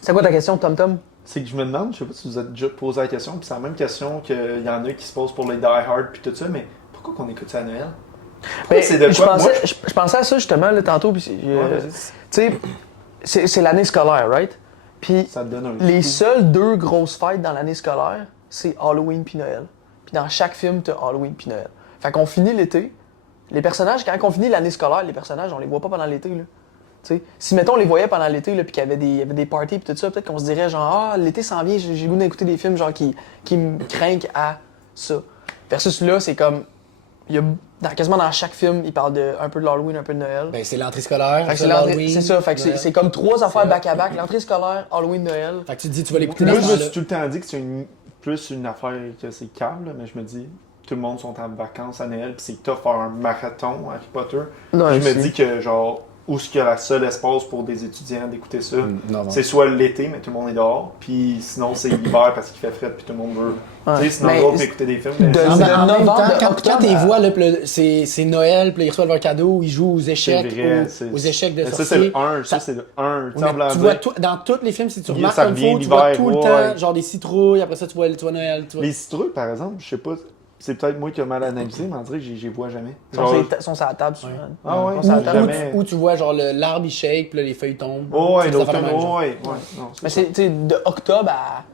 C'est quoi ta question, Tom Tom? C'est que je me demande, je sais pas si vous avez déjà posé la question, puis c'est la même question qu'il y en a qui se posent pour les Die Hard puis tout ça, mais pourquoi qu'on écoute ça à Noël? Ben, c'est de je quoi? pensais, Moi, je pensais à ça justement là, tantôt. Puis, vas-y. tu sais, c'est l'année scolaire, right? Puis Ça te donne un les coup. seules 2 grosses fêtes dans l'année scolaire, c'est Halloween puis Noël. Puis dans chaque film, t'as Halloween puis Noël. Fait qu'on finit l'été. Les personnages, quand on finit l'année scolaire, les personnages, on les voit pas pendant l'été, là. Tu sais, si, mettons, on les voyait pendant l'été, là, puis qu'il y avait des parties puis tout ça, peut-être qu'on se dirait genre, ah, l'été s'en vient, j'ai le goût d'écouter des films genre qui me craignent à ça. Versus là, c'est comme, il y a, quasiment dans chaque film, il parle un peu de l'Halloween, un peu de Noël. Ben, c'est l'entrée scolaire, Fait que c'est c'est l'entrée- l'Halloween. c'est ça, fait que Noël. c'est comme 3 affaires C'est- back-à-back, l'entrée scolaire, Halloween, Noël. Fait que tu te dis, tu vas l'écouter Là, dans je ce me temps-là. suis tout le temps dit que c'est plus une affaire que c'est calme, là, mais je me dis, tout le monde sont en vacances à Noël, puis c'est tough faire un marathon Harry Potter. Non, je me dis que, genre, où est-ce qu'il y a la seule espace pour des étudiants d'écouter ça? Non, non. C'est soit l'été, mais tout le monde est dehors, puis sinon c'est l'hiver parce qu'il fait frais, puis tout le monde veut. Ouais. Tu sais, sinon Mais l'autre peut écouter des films. mais de- c'est- En, de en même novembre, temps, de quand octobre tu les à- vois, là, puis là, c'est Noël, puis là, ils reçoivent leur cadeau, ils jouent aux échecs, vrai, c'est- aux échecs de mais sorcier. ça, c'est le 1. Ça, Ça- c'est le 1. Oui, mais tu vois dans tous les films, si tu Il- remarques ça comme revient faut, tu vois l'hiver, tout le ouais. temps, genre des citrouilles, après ça, tu vois Noël, tu vois. Les citrouilles, par exemple, je sais pas, c'est peut-être moi qui ai mal analysé, mais on dirait que j'y vois jamais. Ils Genre, sont sur la table souvent. Ah ouais? Ils sont sur la table. Jamais. Où tu vois, genre, l'arbre, il shake, puis là, les feuilles tombent. Oh, ouais, C'est des affaires l'automne, de même, genre. ouais, non, Mais ça. c'est, tu sais, de octobre à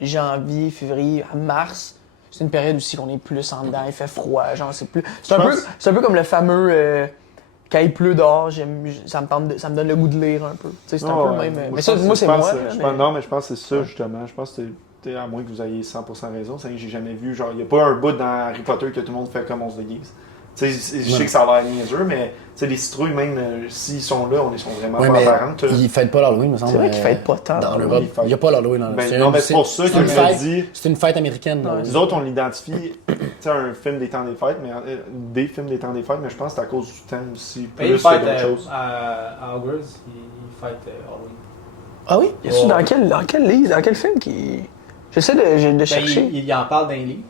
janvier, février, à mars, c'est une période aussi qu'on est plus en dedans, il fait froid, genre c'est plus. C'est un peu comme le fameux quand il pleut dehors, ça me donne le goût de lire un peu. Tu sais, c'est un Ah, peu le ouais. même. Moi, Mais je ça, pense moi que- c'est je pense moi. que- là, je mais- pense- Non, mais je pense que c'est ça, Ouais. justement. Je pense que à moins que vous ayez 100% raison, c'est que j'ai jamais vu, genre, il n'y a pas un bout dans Harry Potter que tout le monde fait comme on se déguise. Tu sais, je sais que ça a l'air niaiseux, mais tu sais, les citrouilles, même s'ils sont là, on les sont vraiment Ouais, pas mais apparentes. ils fêtent pas l'Halloween, me semble. C'est vrai qu'ils fêtent pas tant. Dans Oui, l'Europe, ils fêtent. il n'y a pas l'Halloween dans Ben, non, mais c'est pour ça que je une me fête- dis, C'est une fête américaine. Ouais. nous autres, on l'identifie, tu sais, un film des temps des fêtes, mais des films des temps des fêtes, mais je pense que c'est à cause du temps aussi, Ben, plus il que fête d'autres choses. à Hogwarts, il fête Halloween. Ah oui? Y a-tu Ouais. dans quel film qui. J'essaie de Ben, chercher. il en parle dans les livres.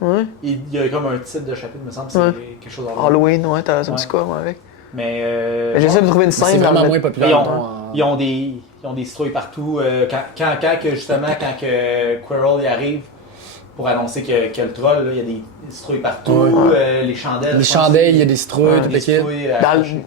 Ouais. Il y a comme un titre de chapitre, me semble, c'est Ouais. quelque chose Halloween. Halloween, ouais, t'as ça me dit Ouais. quoi, moi, avec? Mais Mais j'essaie de trouver une C'est scène. vraiment dans le- moins populaire. Ils ont- non, Ils ont des citrouilles partout. Quand Quirrell y arrive pour annoncer qu'il y a le troll, là, il y a des citrouilles partout. Ouais. Les chandelles. Les je pense, chandelles, il y a des citrouilles, Ouais, tout des le kit. citrouilles Dans accrochées.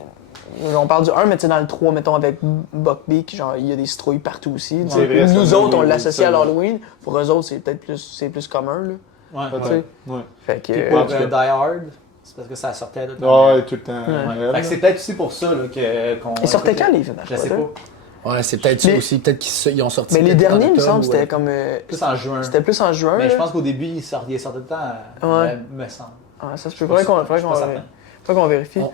on parle du 1, mais tu sais, dans le 3, mettons, avec Buckbeak, genre, il y a des citrouilles partout aussi. C'est vrai, Nous ça, autres, on oui, l'associe ça, à oui. l'Halloween. Pour eux autres, c'est plus commun, là. Ouais, Peut-être. tu sais. Ouais. Fait que. Puis en pour tout cas. Die Hard, c'est parce que ça sortait à l'automne. Ouais, tout le temps. Ouais. Noël, Fait que c'est peut-être aussi pour ça là, qu'on. Ils sortaient quand, les films Je sais pas. Ouais, c'est peut-être ça Les- aussi. Peut-être qu'ils ont sorti. Mais les peut-être derniers, il me en semble, octobre, c'était ouais. comme. Plus en juin. C'était plus en juin. Mais je là. pense qu'au début, il sortait tout le temps. Ouais. Me semble. Ah, ça se peut. Faudrait qu'on vérifie. On-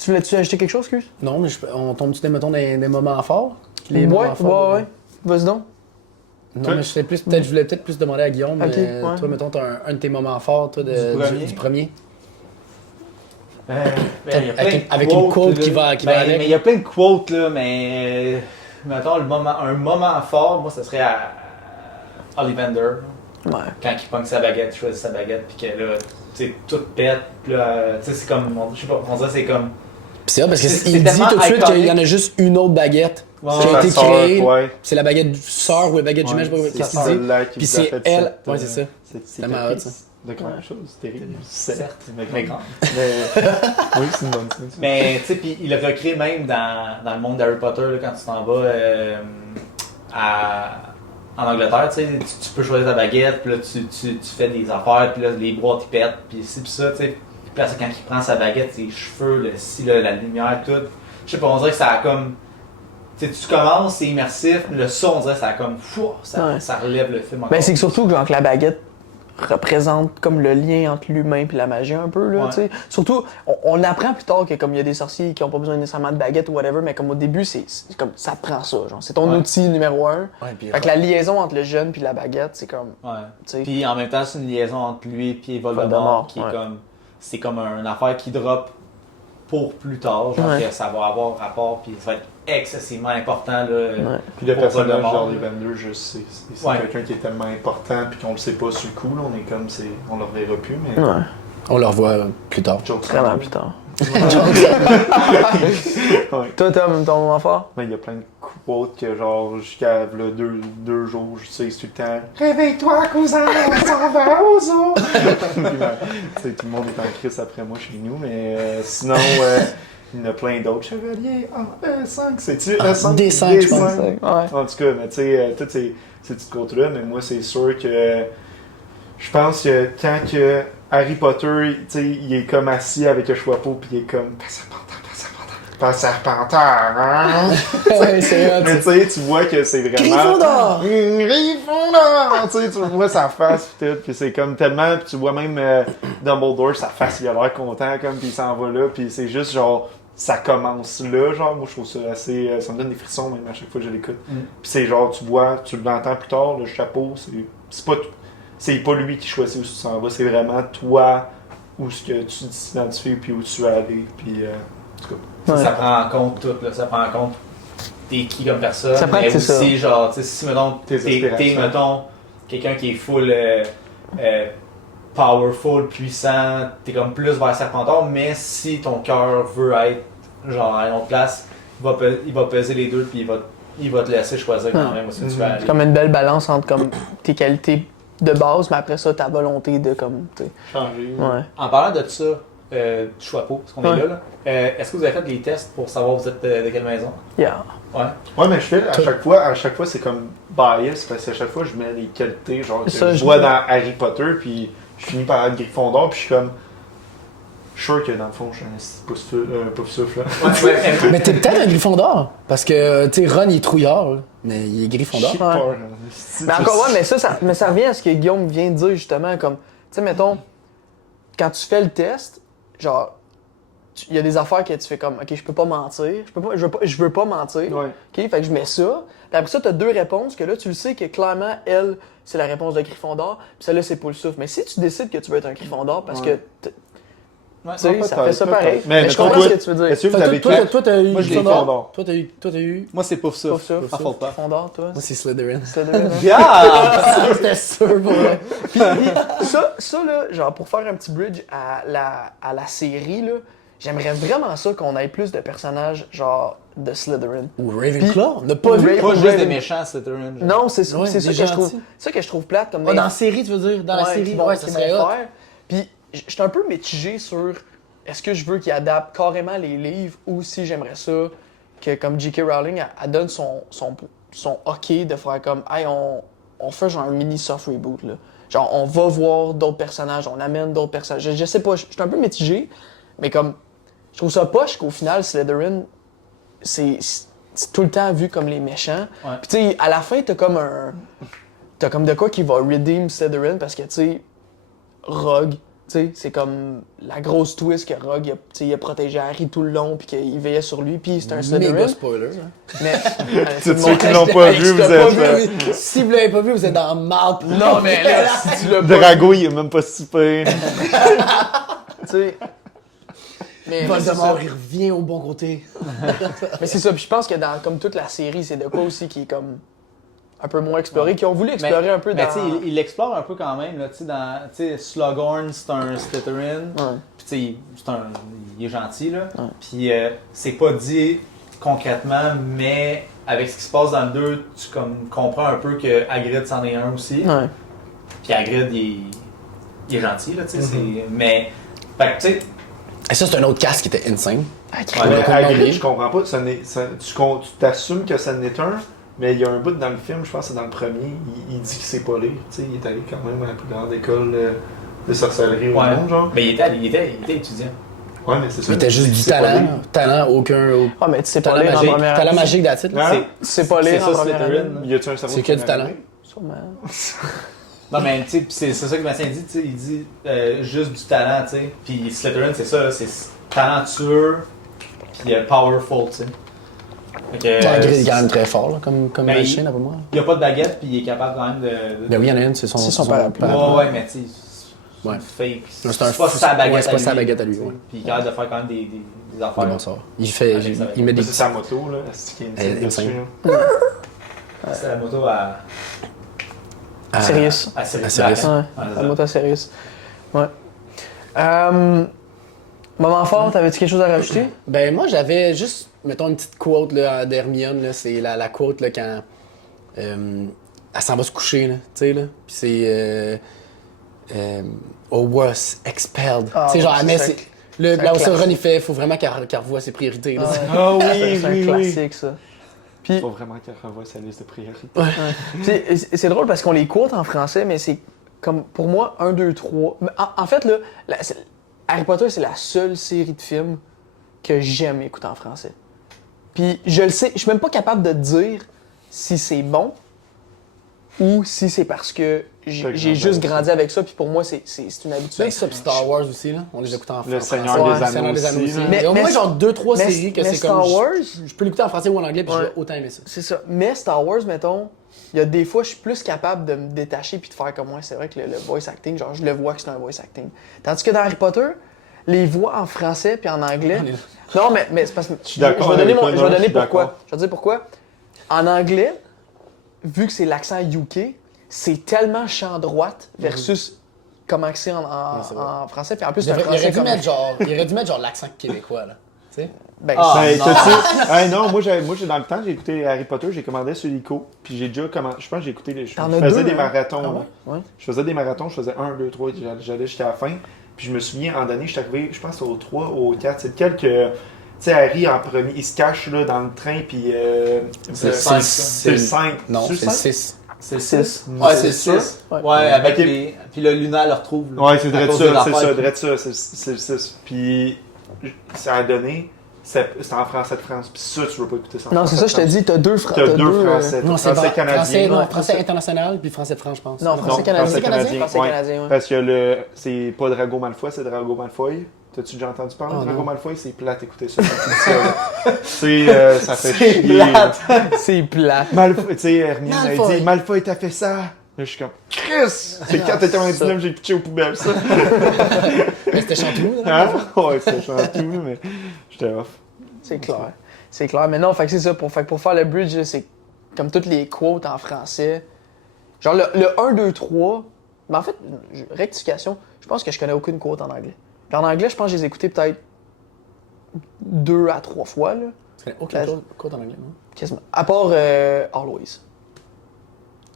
Tu voulais-tu ajouter quelque chose, excuse? Non, mais on tombe-tu, mettons, des moments forts? les moments forts. Ouais. Vas-y donc. Non, mais je voulais peut-être plus demander à Guillaume. Ok, mais ouais. toi, mettons, t'as un de tes moments forts, toi, du premier. Avec une quote qui va avec. Mais il y a plein de quotes, là, mais. Mettons, un moment fort, moi, ça serait à Ollivander. Ouais. Quand il pogne sa baguette, il choisit sa baguette, puis que là, tu sais, tout pète, puis là, tu sais, c'est comme. Je sais pas, on dirait c'est comme. Pis c'est vrai parce C'est qu'il dit tellement tout de suite iconic. qu'il y en a juste une autre baguette Ouais, qui a sa été sœur, créée. ouais. C'est la baguette sœur ou la baguette jumelle, je sais pas Ouais, qu'est-ce c'est qu'il dit. celle-là qui Puis vous a c'est fait elle. cette, Ouais, c'est ça. C'est tellement hot, ça. de grande chose, c'est terrible. Certes, mais grand. oui, c'est une bonne scène. Mais tu sais, puis il l'a recréé même dans le monde d'Harry Potter, là, quand tu t'en vas en Angleterre, tu sais, tu peux choisir ta baguette, puis là tu fais des affaires, puis là les bras ils pètent, puis ci puis ça, tu sais. Puis là, c'est quand il prend sa baguette, ses cheveux, la lumière, tout. Je sais pas, on dirait que ça a comme. Tu sais, tu commences, c'est immersif, mais le son, on dirait que ça a comme. Ça relève le film. Ben, c'est que surtout que, genre, que la baguette représente comme le lien entre l'humain et la magie un peu, là, Ouais. tu sais. Surtout, on apprend plus tard que comme il y a des sorciers qui ont pas besoin nécessairement de baguette ou whatever, mais comme au début, c'est comme ça te prend ça, genre. C'est ton Ouais. outil numéro un. Ouais, puis Fait que la liaison entre le jeune puis la baguette, c'est comme, Ouais. tu sais. Puis en même temps, c'est une liaison entre lui et Voldemort, Voldemort qui est ouais. comme. C'est comme une affaire qui drop pour plus tard, genre Ouais. que ça va avoir rapport, puis ça va être excessivement important. Là, Ouais. Puis le pour personnage Voldemort, d'Ollivander, je sais, c'est Ouais. quelqu'un qui est tellement important puis qu'on le sait pas sur le coup, là, on est comme, on le reverra plus, mais... Ouais, On le revoit plus tard. Jokes vraiment on plus tard. Ouais. Toi, Tom, ton moment fort? Mais il y a plein de quotes que, genre, jusqu'à là, deux jours, je sais, c'est tout le temps « Réveille-toi, cousin, on s'en va au zoo! » Tu sais, tout le monde est en crise après moi chez nous, mais sinon, il y en a plein d'autres. Chevalier A5, c'est-tu A5? D5, je pense. Ouais. En tout cas, mais tu sais, toutes ces petites quotes-là, mais moi, c'est sûr que je pense que quand que Harry Potter, tu sais, il est comme assis avec le Choixpeau, puis il est comme pas serpenteur, hein? Ouais, c'est hot. Mais tu sais, tu vois que c'est vraiment. Gryffondor! Gryffondor! Tu sais, tu vois sa face, pis tout, pis c'est comme tellement. Pis tu vois même Dumbledore, sa face, il a l'air content, comme, pis il s'en va là, pis c'est juste genre. Ça commence là, genre, moi je trouve ça assez. Ça me donne des frissons même à chaque fois que je l'écoute. Pis c'est genre, tu vois, tu l'entends plus tard, le chapeau, c'est pas lui qui choisit où tu s'en vas, c'est vraiment toi, où ce que tu t'identifies, puis où tu veux aller, puis en tout cas. Ouais. Ça prend en compte tout, là, ça prend en compte t'es qui comme personne, Ça prend mais que c'est aussi, ça. genre, tu sais, si, mettons, Tes aspirations. mettons, quelqu'un qui est full powerful, puissant, t'es comme plus vers Serpentor, mais si ton cœur veut être, genre, à une autre place, il va peser les deux, puis il va te laisser choisir quand même où est-ce que tu veux aller. C'est comme une belle balance entre comme tes qualités de base, mais après ça, ta volonté de comme, tu sais. Changer. Ouais. En parlant de ça, du Choixpeau, parce qu'on Ouais. est là, est-ce que vous avez fait des tests pour savoir vous êtes de quelle maison? Yeah. Ouais. Ouais, mais je fais à chaque fois c'est comme bias parce qu'à chaque fois je mets les qualités genre que Ça, je vois dans Harry Potter puis je finis par être Gryffondor puis je suis comme sûr que dans le fond je suis un pouf souffle. Mais t'es peut-être un Gryffondor. Parce que, tu sais, Ron, il est trouillard, là, mais il est Gryffondor. J'ai Ouais. peur. Mais encore, ouais, mais ça revient à ce que Guillaume vient de dire justement, comme, tu sais, mettons, quand tu fais le test, genre, il y a des affaires que tu fais comme, ok, je peux pas mentir, je veux pas mentir, Ouais. ok, fait que je mets ça. Puis après ça, t'as deux réponses que là, tu le sais que clairement, elle, c'est la réponse de Gryffondor, puis celle-là, c'est pour le souffle. Mais si tu décides que tu veux être un Gryffondor parce Ouais. que, Ouais, tu sais, non, ça peut-être, fait ça peut-être. pareil. Mais je mettons, comprends toi, ce que tu veux dire. Est-ce que vous Toi, avez toi, fait? toi, t'as eu Moi, je l'ai Gryffondor. Gryffondor. Toi, t'as eu. Moi, c'est Pouf Pas ça. À Hufflepuff. Gryffondor, toi. Moi, c'est Slytherin. Slytherin, hein? Yeah! C'était sûr pour vrai. Puis, ça, là, genre, pour faire un petit bridge à la série, là, j'aimerais vraiment ça qu'on ait plus de personnages, genre, de Slytherin. Ou Ravenclaw. On n'a pas Ou vu. Raven- Pas juste Raven- des méchants, Slytherin. genre. Non, c'est Ouais, c'est ça des que je trouve. gentils. Ça que je trouve plate comme Ah, dans la série, tu veux dire? Dans la Ouais, série, qu'ils vont- ouais, ça qu'ils serait vont hot. faire. Puis j'étais un peu mitigé sur est-ce que je veux qu'ils adaptent carrément les livres ou si j'aimerais ça que comme J.K. Rowling elle donne son OK de faire comme hey on fait genre un mini soft reboot là. Genre on va voir d'autres personnages, on amène d'autres personnages. Je sais pas, j'étais un peu mitigé, mais comme je trouve ça poche qu'au final Slytherin c'est tout le temps vu comme les méchants. Ouais. Puis tu sais à la fin t'as comme de quoi qui va redeem Slytherin parce que tu sais Rogue, sais, c'est comme la grosse twist que Rogue, il a protégé Harry tout le long, puis qu'il veillait sur lui, puis c'est un Slytherin. Méga spoiler. Hein. Mais Tous ceux qui l'ont pas vu, vous êtes... Si vous l'avez pas vu, vous êtes dans le mal. Non, mais là, si tu l'as pas Drago, il est même pas super. tu sais... Mais c'est ça. Voldemort, il revient au bon côté. Mais c'est ça, puis je pense que dans comme toute la série, c'est de quoi aussi qui est comme un peu moins exploré, qui ont voulu explorer un peu mais dans... tu sais, il l'explore un peu quand même, là, tu sais, Slughorn, c'est un Slytherin, puis tu sais, il est gentil, là, puis c'est pas dit concrètement, mais avec ce qui se passe dans le 2, tu comprends un peu que Hagrid c'en est un aussi, Ouais. puis Hagrid, il est gentil, là, tu sais, mais, fait que tu sais, Et ça, c'est un autre casque qui était insane. Mais Hagrid, je comprends pas. Tu t'assumes que ça n'est un, mais il y a un bout dans le film, je pense que c'est dans le premier, il dit qu'il sait pas lire. Tu sais, il est allé quand même à la plus grande école de sorcellerie au monde, genre. mais il était étudiant. Ouais, mais c'est ça. Il était juste du talent, aucun. Ah, mais tu sais pas Talent lire en magique, première talent année. magique d'attitude. Hein? C'est pas lire en ça, première année. Slytherin. Y a-tu un cerveau C'est que du talent. Sûrement. Non, mais tu sais, c'est ça que Bastien dit, tu sais, il dit juste du talent, tu sais. Puis Slytherin, c'est ça, c'est talentueux, puis powerful, tu sais. Fait que, Hagrid est quand même très fort, là, comme ben, machine, d'après moi. il a pas de baguette, puis il est capable quand même de. Ben oui, il y en a une, c'est son parapluie. Ouais, mais tu sais, c'est Ouais. une fake. Non, C'est pas sa baguette ouais, c'est à pas lui. sa baguette à lui, tu sais. ouais. Puis il est capable de faire quand même des Des affaires. bons sorts. Il met des C'est sa moto, là. C'est qui est Elle est dessus, insane. là. C'est la moto à. Sirius. À Sirius. À Sirius. Ouais, Ouais, c'est la ça. moto Sirius. Ouais. Moment fort, t'avais-tu quelque chose à rajouter? Ben moi j'avais juste, mettons une petite quote là, d'Hermione, là, c'est la quote là, quand elle s'en va se coucher, là, tu sais là, puis c'est or worse, expelled. Ah, tu sais genre ouais, elle met c'est ses- le c'est un là où Sauron il classique. fait, faut vraiment qu'elle revoie ses priorités. Là. Ah oui, C'est un oui, oui. classique, ça. Puis, Faut vraiment qu'elle revoie sa liste de priorités. c'est drôle parce qu'on les quote en français, mais c'est comme, pour moi, 1, 2, 3. En fait, là, Harry Potter, c'est la seule série de films que j'aime écouter en français. Puis, je le sais, je suis même pas capable de te dire si c'est bon ou si c'est parce que j'ai juste grandi avec ça, puis pour moi, c'est une habitude. Ben ça puis Star Wars aussi là, on les écoute en français. Le Seigneur Ouais, des Seigneur des Anneaux Anneaux aussi, aussi. là. Mais au Mais- moins genre 2-3 mais- séries que mais c'est comme Star Wars, je peux l'écouter en français ou en anglais puis je Ouais. vais autant aimer ça. c'est ça. Mais Star Wars, mettons, il y a des fois, je suis plus capable de me détacher puis de faire comme moi. C'est vrai que le voice acting, genre, je le vois que c'est un voice acting. Tandis que dans Harry Potter, les voix en français puis en anglais. Non, mais c'est parce que. Je d'accord vais donner, avec toi, je non, vais je donner suis pourquoi. d'accord. Je vais te dire pourquoi. En anglais, vu que c'est l'accent UK, c'est tellement chant droite versus comment que c'est c'est vrai. en français. Puis en plus, Il c'est un aurait français dû comme... mettre genre l'accent québécois là. Tu sais? Ben, Ah, Ben, non. t'as-tu... Hey, non, moi, dans le temps, j'ai écouté Harry Potter, j'ai commandé sur l'ICO, puis j'ai déjà commandé, je pense que j'ai écouté, je T'en as faisais deux, des hein? marathons. Ah là. ouais? Ouais. Je faisais des marathons, je faisais 1, 2, 3, j'allais jusqu'à la fin. Puis je me souviens, en année, je suis arrivé, je pense au 3 ou au 4, c'est lequel que, tu sais, Harry en premier, il se cache là, dans le train, puis C'est c'est le 5. Non, c'est le cinq? 6. C'est le 6. 6. Ouais, c'est le C'est 6. Ouais. Ouais, avec Ok. les. Puis le Luna le retrouve. là, Ouais, c'est à vrai de cause ça, des c'est affaires ça, qui- vrai de ça, c'est le 6. Puis ça a donné, c'était en français de France, puis ça, tu veux pas écouter ça en Non, c'est français ça, je de te France. dis, t'as deux T'as deux français, Non, c'est français français canadien. non, ouais, français c'est international puis français de France, je pense. Non, français canadien. français canadien, Français ouais. canadien, ouais. Parce que c'est pas Drago Malfoy, c'est Drago Malfoy. T'as-tu déjà entendu parler Oh, de Drago non. Malfoy? C'est plate, écoutez ça. C'est, ça fait C'est chier. plate. C'est plat. Malfoy, tu sais, Hermione, elle Malfoy. dit Malfoy, t'as fait ça. Là, je suis comme, Chris! C'est quand t'étais en 19, j'ai pitché aux poubelles, ça. Mais c'était Chanteloup, là. Hein? Ouais, c'était tout, mais j'étais off. C'est clair. C'est clair. Mais non, fait que c'est ça. Pour faire le bridge, là, c'est comme toutes les quotes en français. Genre le 1, 2, 3. Mais en fait, rectification, je pense que je connais aucune quote en anglais. Puis en anglais, je pense que je les ai écoutées peut-être 2 à 3 fois, là. Tu connais aucun code en anglais, non? Quasiment. À part Always.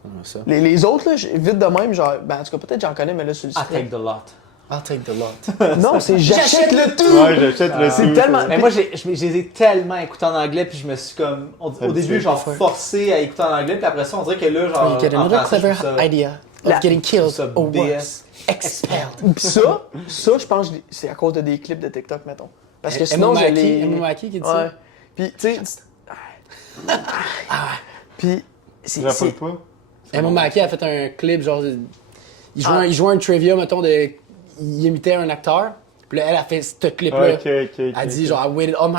Ah, ça. Les autres, là, vite de même, genre, ben en tout cas, peut-être j'en connais, mais là, sur le I script. take the lot. I'll take the lot. Non, c'est j'achète le tout! Ouais, j'achète le C'est tout. tellement- Mais moi, je les ai tellement écoutés en anglais, puis je me suis comme. Au Habitué. début, genre, forcé à écouter en anglais, puis après ça, on dirait que là, genre. You get en another français, clever je trouve ça- idea La- of getting je trouve killed ça or BS. worse. Expelled. Pis ça, je pense que c'est à cause de des clips de TikTok, mettons. Parce que sinon, je les... Emma Mackey qui dit Ouais. ça. Puis, tu sais... Puis, Je rappelle c'est... pas. Emma Mackey a fait un clip, genre. Il jouait un trivia, mettons, de. il imitait un acteur. Puis là, elle a fait ce clip-là. Elle dit genre, I waited all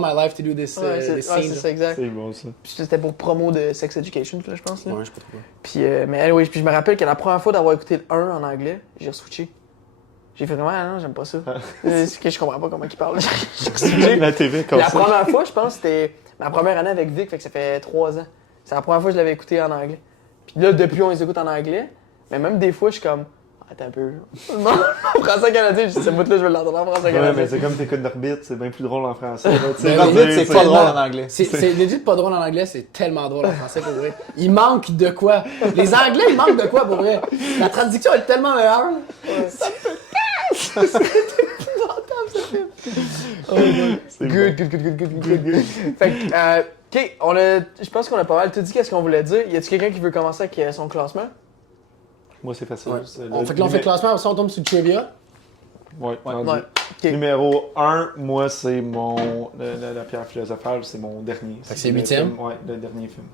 my life to do this, this Ouais, scene. c'est ça, exact. C'est bon ça. Puis c'était pour promo de Sex Education, là, je pense. Là. Ouais, je sais pas trop. Puis, mais anyway, puis je me rappelle que la première fois d'avoir écouté le 1 en anglais, j'ai re-switché. J'ai fait vraiment, non, j'aime pas ça. C'est que je comprends pas comment il parle. J'ai re-switché. La TV comme La ça. première fois, je pense, c'était ma première année avec Vic, fait que ça fait 3 ans. C'est la première fois que je l'avais écouté en anglais. Puis là, depuis, on les écoute en anglais. Mais même des fois, je suis comme, attends un peu. Non, en français canadien, je dis, ce bout-là, je veux l'entendre en français Ouais, canadien. mais c'est comme t'écoutes Norbit, c'est bien plus drôle en français. là, tu sais. Mais Norbit, Norbit, c'est pas drôle en anglais. C'est legit pas drôle en anglais, c'est tellement drôle en français pour vrai. Il manque de quoi? Les Anglais, ils manquent de quoi pour vrai? La traduction est tellement meilleure. Ça me fait C'est Good, bon. good. Fait que, OK, je pense qu'on a pas mal tout dit qu'est-ce qu'on voulait dire. Y a-tu quelqu'un qui veut commencer avec son classement? Moi, c'est facile. Ouais. C'est On fait que là, on fait le classement, après ça, on tombe sur le trivia. Ouais, rendu. Ouais. OK. Numéro 1, moi, c'est mon. La pierre philosophale, c'est mon dernier. Fait que c'est le 8e? film- Ouais, le dernier film.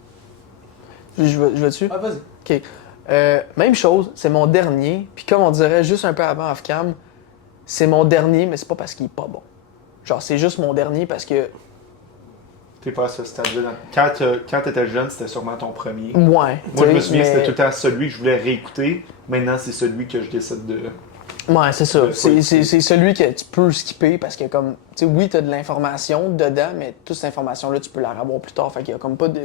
Je vais dessus? Ah, vas-y. OK. Même chose, c'est mon dernier. Puis comme on dirait juste un peu avant off-cam, c'est mon dernier, mais c'est pas parce qu'il est pas bon. Genre, c'est juste mon dernier parce que, T'es pas à ce stade-là. Quand t'étais jeune, c'était sûrement ton premier. ouais. Moi, je me t'sais, souviens que c'était mais- tout le temps celui que je voulais réécouter. Maintenant, c'est celui que je décide de. Ouais, c'est ça. Ouais, C'est celui que tu peux skipper parce que, comme, tu sais, oui, t'as de l'information dedans, mais toute cette information-là, tu peux la revoir plus tard. Fait qu'il y a comme pas de.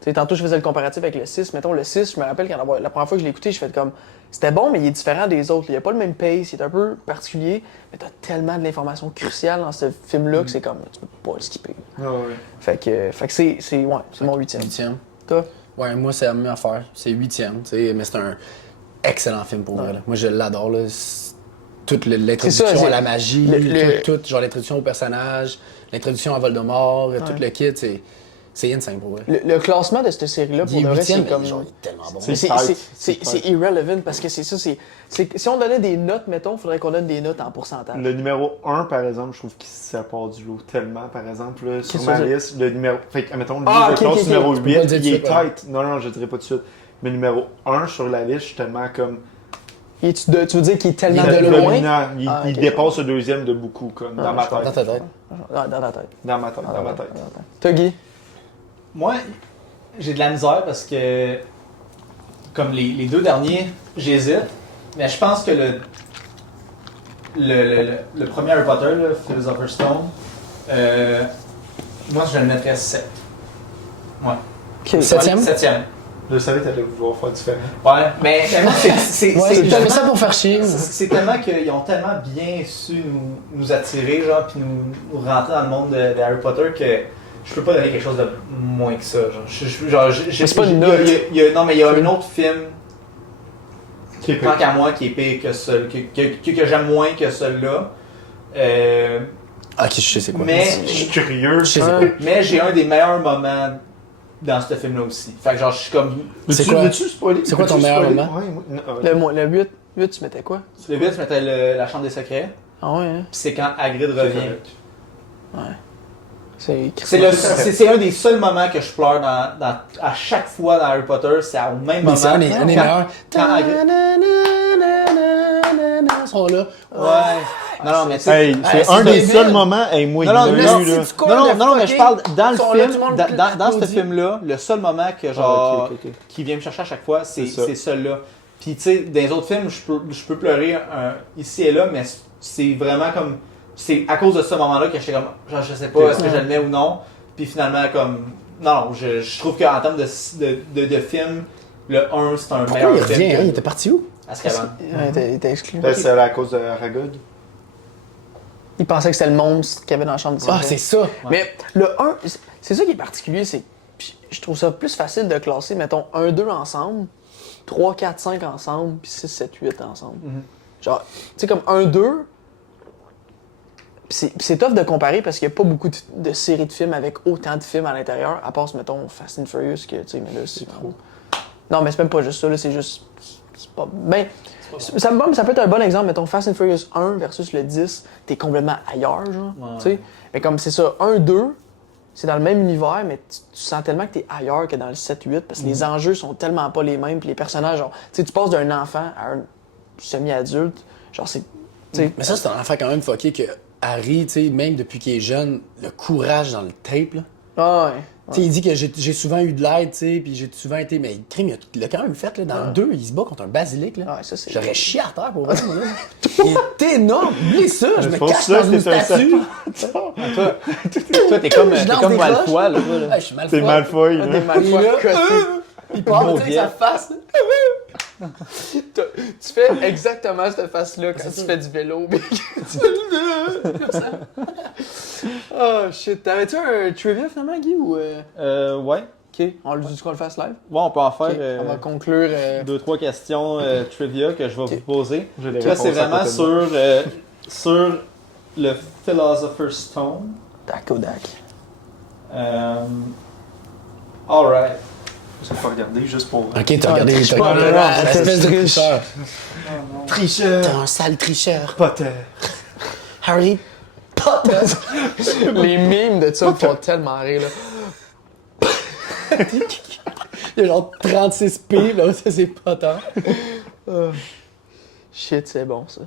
Tu sais, tantôt, je faisais le comparatif avec le 6. Mettons, le 6, je me rappelle, la première fois que je l'ai écouté, je fais comme. C'était bon, mais il est différent des autres. Il a pas le même pace, il est un peu particulier, mais t'as tellement de l'information cruciale dans ce film-là que c'est comme. Tu peux pas le skipper. Ah ouais. Fait que c'est mon 8e. 8e. Toi? Ouais, moi, c'est la même affaire. C'est 8e, tu sais, mais c'est un excellent film pour vrai. là. Moi, je l'adore, là. Toute l'introduction C'est ça, à la magie, tout, genre l'introduction au personnage, l'introduction à Voldemort, tout le kit, c'est insane pour vrai. Le classement de cette série-là, pour Il le est vrai, c'est 8e, comme. mais genre, il est tellement bon. C'est C'est tight. c'est irrelevant parce que c'est ça, si on donnait des notes, mettons, il faudrait qu'on donne des notes en pourcentage. Le numéro 1, par exemple, je trouve qu'il se sépare du lot tellement, par exemple. Là, sur Qu'est-ce ma que c'est? liste, le numéro. Fait que, mettons, lui, Ah, je ok, classe ok, numéro ok. Tu peux pas 8, le dire il tout est de suite, ouais. tight. Non, je dirais pas tout de suite. Mais numéro 1 sur la liste, je suis tellement comme. Tu veux dire qu'il est tellement Il est de loin? dominant. Il, Ah, il ok. dépasse le deuxième de beaucoup, comme, dans ma je comprends. tête. Dans ta tête. Dans ta tête. Dans ma tête, dans ma tête. Toi, Guy? Moi, j'ai de la misère parce que, comme les deux derniers, j'hésite. Mais je pense que le premier Harry Potter, là, Philosopher's Stone, moi, je le mettrais 7. Ouais. Ok. Septième? 7e. Je savais que t'allais vouloir faire différent. Ouais, mais moi, c'est Ouais, j'aime tellement- ça pour faire chier. moi. c'est tellement qu'ils ont tellement bien su nous attirer, genre, puis nous rentrer dans le monde de Harry Potter que je peux pas donner quelque chose de moins que ça. Mais c'est pas une note. Non, mais il y a un autre film, Qui est tant qu'à moi, qui est pire que que j'aime moins que celui-là. Ok, je sais c'est quoi. Mais, Je suis curieux. Je sais c'est Un- quoi. mais j'ai un des meilleurs moments dans ce film-là aussi. Fait que genre, je suis comme. C'est quoi? Veux-tu spoiler? C'est quoi ton Veux-tu meilleur spoiler? moment? Ouais, moi- Le 8, tu mettais quoi? Le 8, je mettais la chambre des secrets. Ah ouais, hein? Puis c'est quand Hagrid revient. C'est un des seuls moments que je pleure à chaque fois dans Harry Potter, c'est au même Mais moment. c'est un des Quand- meilleurs. quand Hagrid- Ils sont là. Ouais. Non, mais tu sais. Hey, c'est un c'est des débile. seuls moments. Hey, moi, Non, il non, m'a mais eu, non, là. Non, mais je parle dans le Sont là, tout le film, monde dans ce applaudit. film-là, le seul moment que genre Ah, ok, ok. qui vient me chercher à chaque fois, c'est C'est ça. celui-là. Puis tu sais, dans les autres films, je peux pleurer ici et là, mais c'est vraiment comme c'est à cause de ce moment-là que j'étais comme genre, je sais pas est-ce que je le mets ou non. Puis finalement comme non, je trouve qu'en termes de film, le 1 c'est un Pourquoi meilleur il film. revient? que Il était parti où? Azkaban. Il était exclu. Ben, c'est à cause de Aragog. Il pensait que c'était le monstre qu'il y avait dans la chambre des Ah, secrets. c'est ça. Mais le 1, c'est ça qui est particulier, c'est puis je trouve ça plus facile de classer, mettons, 1, 2 ensemble, 3, 4, 5 ensemble, puis 6, 7, 8 ensemble. Mhm. Genre, tu sais, comme 1, 2, c'est tough de comparer parce qu'il n'y a pas beaucoup de séries de films avec autant de films à l'intérieur, à part, mettons, Fast and Furious, que, tu sais, mais là, c'est trop. Non, mais c'est même pas juste ça, là, c'est juste. C'est pas. Ben, ça peut être un bon exemple, mettons, Fast and Furious 1 versus le 10, t'es complètement ailleurs, genre. Ouais. Tu sais, mais comme c'est ça, 1, 2, c'est dans le même univers, mais tu sens tellement que t'es ailleurs que dans le 7, 8, parce que les enjeux sont tellement pas les mêmes, puis les personnages, genre, tu sais, tu passes d'un enfant à un semi-adulte, genre, sais. Mais ça, c'est un affaire quand même fucké que Harry, tu sais, même depuis qu'il est jeune, le courage dans le tape, là. Ah ouais. Tu sais, il dit que j'ai souvent eu de l'aide, tu sais, puis j'ai souvent été. Mais crime, il l'a quand même fait, là. Dans le 2, il se bat contre un basilic, là. Ouais, ça, c'est. J'aurais chié à terre pour vrai, moi, là. Il est énorme, oublie ça, je me C'est pour cache ça dans que une t'es un statue. Toi, t'es comme, Je lance comme des Malfoy, là. toi, là. Ah, je suis mal T'es Malfoy, Des là. Malfoy Et là, cotés. Il part, Gros tu sais, avec sa biais. face, là. Tu fais exactement cette face-là quand C'est tu ça. fais du vélo. Comme ça. Oh shit. T'avais-tu un trivia finalement, Guy, ou. Ouais. Ok, on le fasse live. Ouais, on peut en faire Ok, on va conclure. 2-3 questions trivia que je vais vous poser. J'ai les Là, c'est réponses à vraiment côté de moi. sur le Philosopher's Stone. Tac au dac. Alright. Je vais pas regarder juste pour. Ok, t'as regardé, triche t'as pas, regardé. là, Ah, espèce de triche. tricheur. Tricheur! T'es un sale tricheur. Potter! Harry Potter. Les mimes de ça me font tellement rire, là. Il y a genre 36 P, là, ça c'est Potter. Shit, c'est bon ça.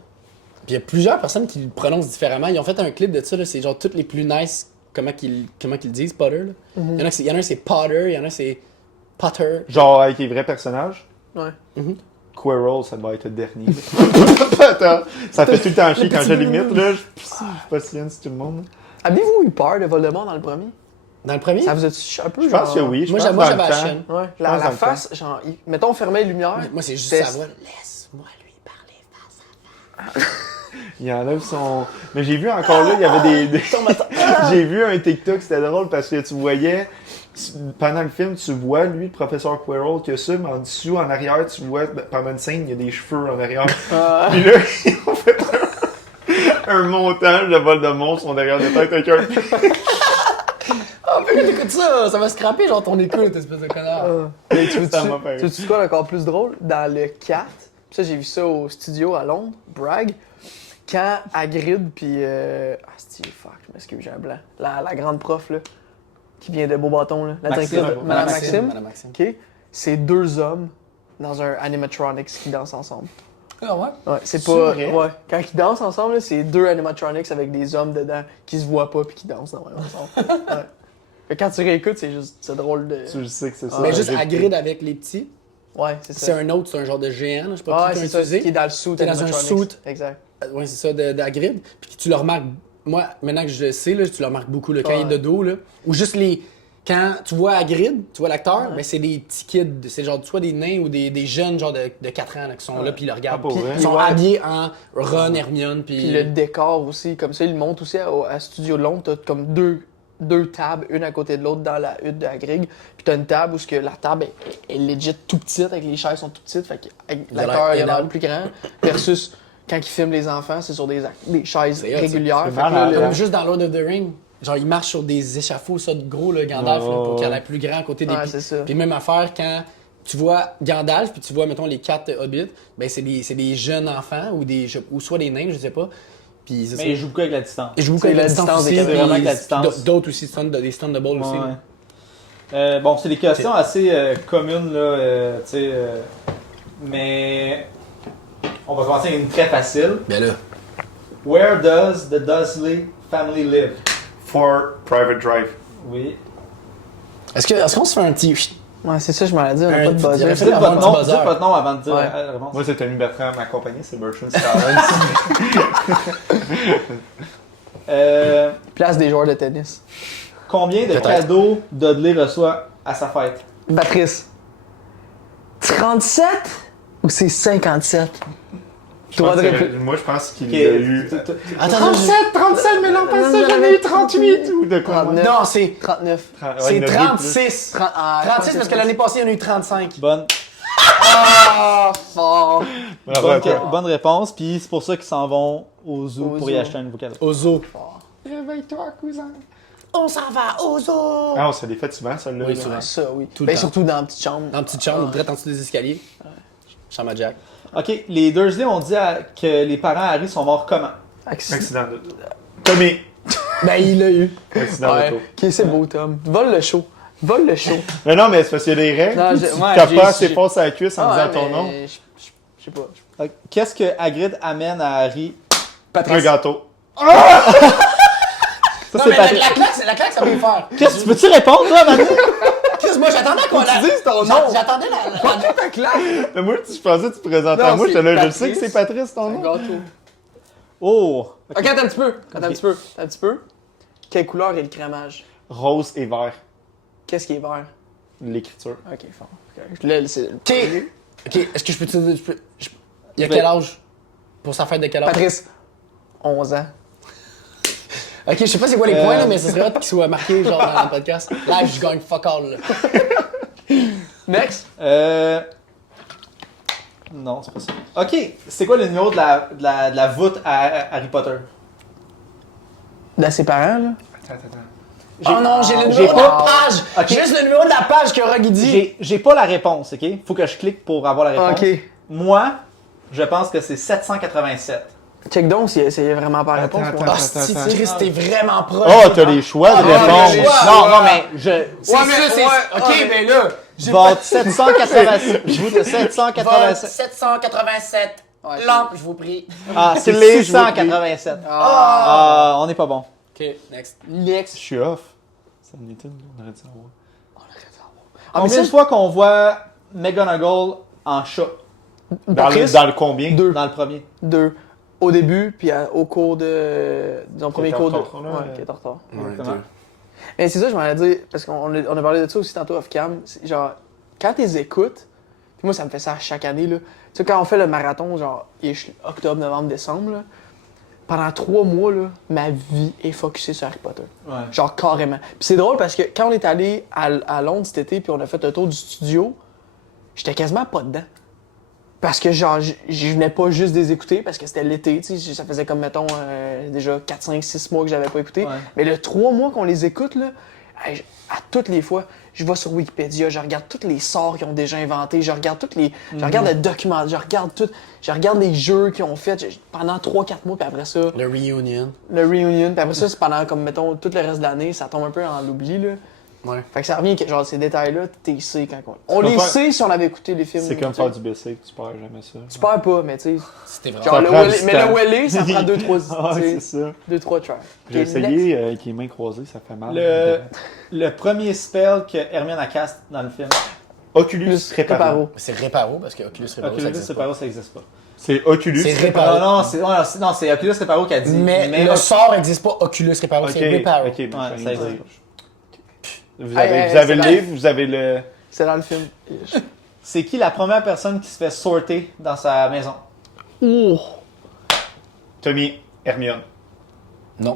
Puis il y a plusieurs personnes qui le prononcent différemment. Ils ont fait un clip de ça, là, c'est genre toutes les plus nice, comment qu'ils disent, Potter. Là. Il y en a un c'est Potter, il y en a un c'est Potter. Genre avec les vrais personnages. Ouais. Quirrell, ça doit être le dernier. Attends, ça fait tout le temps chier quand je l'imite, là. Je suis pas si tout le monde. Avez-vous eu peur de Voldemort dans le premier? Dans le premier? Ça vous a un peu Je pense que oui. Je Moi, pense moi dans j'avais le la temps- chaîne. Ouais. Je La, pense la dans le face, genre, mettons, on fermait les lumières. Moi c'est juste c'est- sa voix. Laisse-moi lui parler. Il y en a qui sont. Mais j'ai vu encore là, il y avait des. J'ai vu un TikTok, c'était drôle parce que tu voyais. Pendant le film, tu vois, lui, le professeur Quirrell, que ça, mais en dessous, en arrière, tu vois, pendant une scène, il y a des cheveux en arrière. Puis là, ils ont fait un montage de Voldemort sur derrière la tête avec un. Ah, mais écoute ça, ça va scraper genre ton écoute, espèce de connard. Mais tu Ça m'a fait rire. veux-tu quoi encore plus drôle? Dans le 4, ça j'ai vu ça au studio à Londres, Bragg, quand Hagrid pis Steve, fuck, je m'excuse, j'ai un blanc. La grande prof là, qui vient de Beaubâton là, la Maxime. directrice, Madame Maxime, Madame Maxime. ok, c'est deux hommes dans un animatronics qui dansent ensemble. Ah ouais? Ouais, c'est C'est pas. vrai? Ouais, quand ils dansent ensemble, là, c'est deux animatronics avec des hommes dedans qui se voient pas puis qui dansent dans le même ensemble. Ouais. Fait que quand tu réécoutes, c'est drôle de. Tu sais que c'est ça. Mais juste J'ai- Hagrid avec les petits. Ouais, c'est C'est ça. un autre, c'est un genre de géant, là, je sais pas Ouais, qui c'est l'a ça, utilisé. qui est dans le suit Qui est dans un animatronics. suit. Exact. Oui, c'est ça, d'Hagrid. Puis tu le remarques, moi, maintenant que je le sais, là, tu le remarques beaucoup, là, quand il est de dos, là. Ou juste les. Quand tu vois Hagrid, tu vois l'acteur, ben c'est des petits kids. C'est genre soit des nains ou des jeunes, genre de 4 ans, là, qui sont là, puis ils le regardent. Ah, pour Puis vrai? ils sont Ouais. habillés en Ron, Hermione, puis. Puis le décor aussi, comme ça, ils le montrent aussi à Studio de Londres. T'as comme deux tables, une à côté de l'autre dans la hutte de Hagrid. Puis t'as une table où ce que la table est legit tout petite, avec les chaises sont tout petites. Fait que l'acteur il a l'air plus grand. Versus quand il filme les enfants, c'est sur des chaises C'est hot, ça. régulières. C'est Fait que là, malade, le- Comme juste dans Lord of the Ring. Genre, ils marchent sur des échafauds, ça, de gros, là, Gandalf, là, pour qu'il y ait l'air plus grand à côté des... Ouais, c'est ça. Puis même affaire, quand tu vois Gandalf, puis tu vois, mettons, les 4 hobbits, ben c'est des jeunes enfants, ou soit des nains, je sais pas. Puis c'est ça. Mais il joue beaucoup avec la distance. Et je vous C'est connais la la distance distance des aussi. caméras. puis Vraiment avec la distance. D'autres aussi, des Thunderbolts aussi. Ouais. là. Bon, c'est des questions assez communes, là, tu sais, mais on va commencer avec une très facile. Ben là. Where does the Dursley family live? For Private Drive. Oui. Est-ce qu'on se fait un petit... Ouais, c'est ça, je m'en ai dit, on a Un- pas de il y aurait buzzer. fait Dites avoir un votre petit nom, buzzer. dites votre nom avant de dire Ouais. la réponse. Moi, c'est Tony Bertrand, ma compagnie, c'est Bertrand Scarlett. Place des joueurs de tennis. Combien de Peut-être. cadeaux Dudley reçoit à sa fête? Patrice. 37 ou c'est 57? Je Droit pense de que- réplique. moi, je pense qu'il Ok. a eu. Attends, 37, mais l'an passé, j'en ai eu 38 ou de quoi? 39. non, c'est 39. c'est 36. 36 parce que l'année passée, il y en a eu 35. Bonne, Ah, fort. Bravo à toi. bonne réponse, puis c'est pour ça qu'ils s'en vont au zoo Au pour y zoo. acheter un nouveau cadeau. Au zoo. Réveille-toi, cousin. On s'en va au zoo. Ah, on se les fait souvent, celle-là. Oui, là. souvent. Ça, oui. Tout le Ben, temps. surtout dans la petite chambre. Dans la petite chambre, direct en dessous des escaliers. Chambre à Jack. Ok, les Dursley ont dit que les parents Harry sont morts comment? Accident de. Tommy. Ben, il l'a eu. Accident Ouais. d'auto. Ok, c'est beau, Tom. Vole le show. Vole le show. Mais non, mais c'est parce qu'il y a des règles. Non, Tu j'ai- ouais, tapes j'ai- pas assez j'ai- fort sur la cuisse en Ah, disant ton mais nom. Je sais pas. Qu'est-ce que Hagrid amène à Harry Patrice. Un gâteau. Non, c'est mais Patrice. la claque, ça peut le faire. Chris, tu peux-tu répondre, toi, Manu? Chris, moi, j'attendais qu'on la... dises ton nom. J'attendais la... Ta claque! Mais moi, je pensais que tu présentais à Non, moi. c'est J'étais là, je Patrice. sais que c'est Patrice ton Un nom. gâteau. Oh! Ok, attends un petit peu. Attends un petit peu. Attends un petit peu. Quelle couleur est le crémage? Rose et vert. Qu'est-ce qui est vert? L'écriture. Ok, fort. Ok, là, c'est... OK, est-ce que je peux te dire... Il y a quel âge? Pour sa fête de quel âge? Patrice, 11 ans. OK, je sais pas c'est quoi les points, là, mais ce serait hot qu'ils soient marqués, genre, dans le podcast. Live, je gagne fuck all, là. Next. Non, c'est pas ça. Ok, c'est quoi le numéro de la voûte à Harry Potter? De ses parents, là. Oh non, j'ai le j'ai numéro de la pas- page! Ok. J'ai juste le numéro de la page que Rogue dit. J'ai pas la réponse, ok? Faut que je clique pour avoir la réponse. Ok. Moi, je pense que c'est 787. Check donc si c'est vraiment pas la réponse. Attends, moi. Ah, si, Chris, t'es vraiment proche. Oh, t'as les choix de Ah, réponse. j'ai- Non, non, mais je. C'est Ouais, ça, mais- c'est... ouais, OK, ouais. mais là... j'ai Vote 787. Je vote 787. 787. Ouais, Lampe, je vous prie. Ah, c'est Clé, je vote 687. Ah. Ah, on est pas bon. OK, next. Next. Je suis off. Ça me m'étonne, on aurait dû savoir. Ah, mais Combien ça, de fois qu'on voit McGonagall en chat Patrice, Dans le combien? deux. dans le premier? Deux. Au début, puis au cours de... Disons, premier est en cours de... retard, là. Ouais, qui est en retard. Exactement. Mais c'est ça, je m'en allais dire, parce qu'on a parlé de ça aussi tantôt off-cam. Genre, quand tu les écoutes, puis moi, ça me fait ça à chaque année, là. Tu sais, quand on fait le marathon, genre, octobre, novembre, décembre, là, pendant 3 mois, là, ma vie est focusée sur Harry Potter. Ouais. Genre, carrément. Puis c'est drôle parce que quand on est allé à Londres cet été, puis on a fait le tour du studio, j'étais quasiment pas dedans. Parce que, genre, je venais pas juste des écouter, parce que c'était l'été, tu sais, ça faisait comme, mettons, déjà 4, 5, 6 mois que j'avais pas écouté. Ouais. Mais le 3 mois qu'on les écoute, là, à toutes les fois, je vais sur Wikipédia, je regarde tous les sorts qu'ils ont déjà inventés, je regarde je regarde le document, je regarde les jeux qu'ils ont fait pendant 3-4 mois, puis après ça, Le reunion. le reunion, puis après ça, c'est pendant, comme, mettons, tout le reste de l'année, ça tombe un peu en l'oubli, là. Ouais. Fait que ça revient que, genre, ces détails-là, t'es sais quand on peux les pas- sait si on avait écouté les films. C'est comme tu sais. faire du BC, tu perds jamais ça. Tu perds pas, mais tu sais. C'était Genre, vraiment... le prend Welly, du mais temps. le Welly, ça prend 2-3 Ah, c'est ça. 2-3 tries. J'ai Ok, essayé avec les mains croisées, ça fait mal. Le premier spell que Hermione a cast dans le film. Oculus Plus Reparo. Reparo. C'est Reparo, parce que Oculus Reparo, ça Oculus existe pas. Reparo, ça existe pas. C'est Oculus C'est Reparo. Reparo. Non, c'est Oculus Reparo qui a dit. Mais le sort existe pas Oculus Reparo, Ok, c'est Reparo. ok, Ouais, ça existe. Vous Hey, avez, hey, vous avez c'est le la- livre, vous avez le... C'est dans le film. C'est qui la première personne qui se fait sorter dans sa maison? Oh! Tommy, Hermione.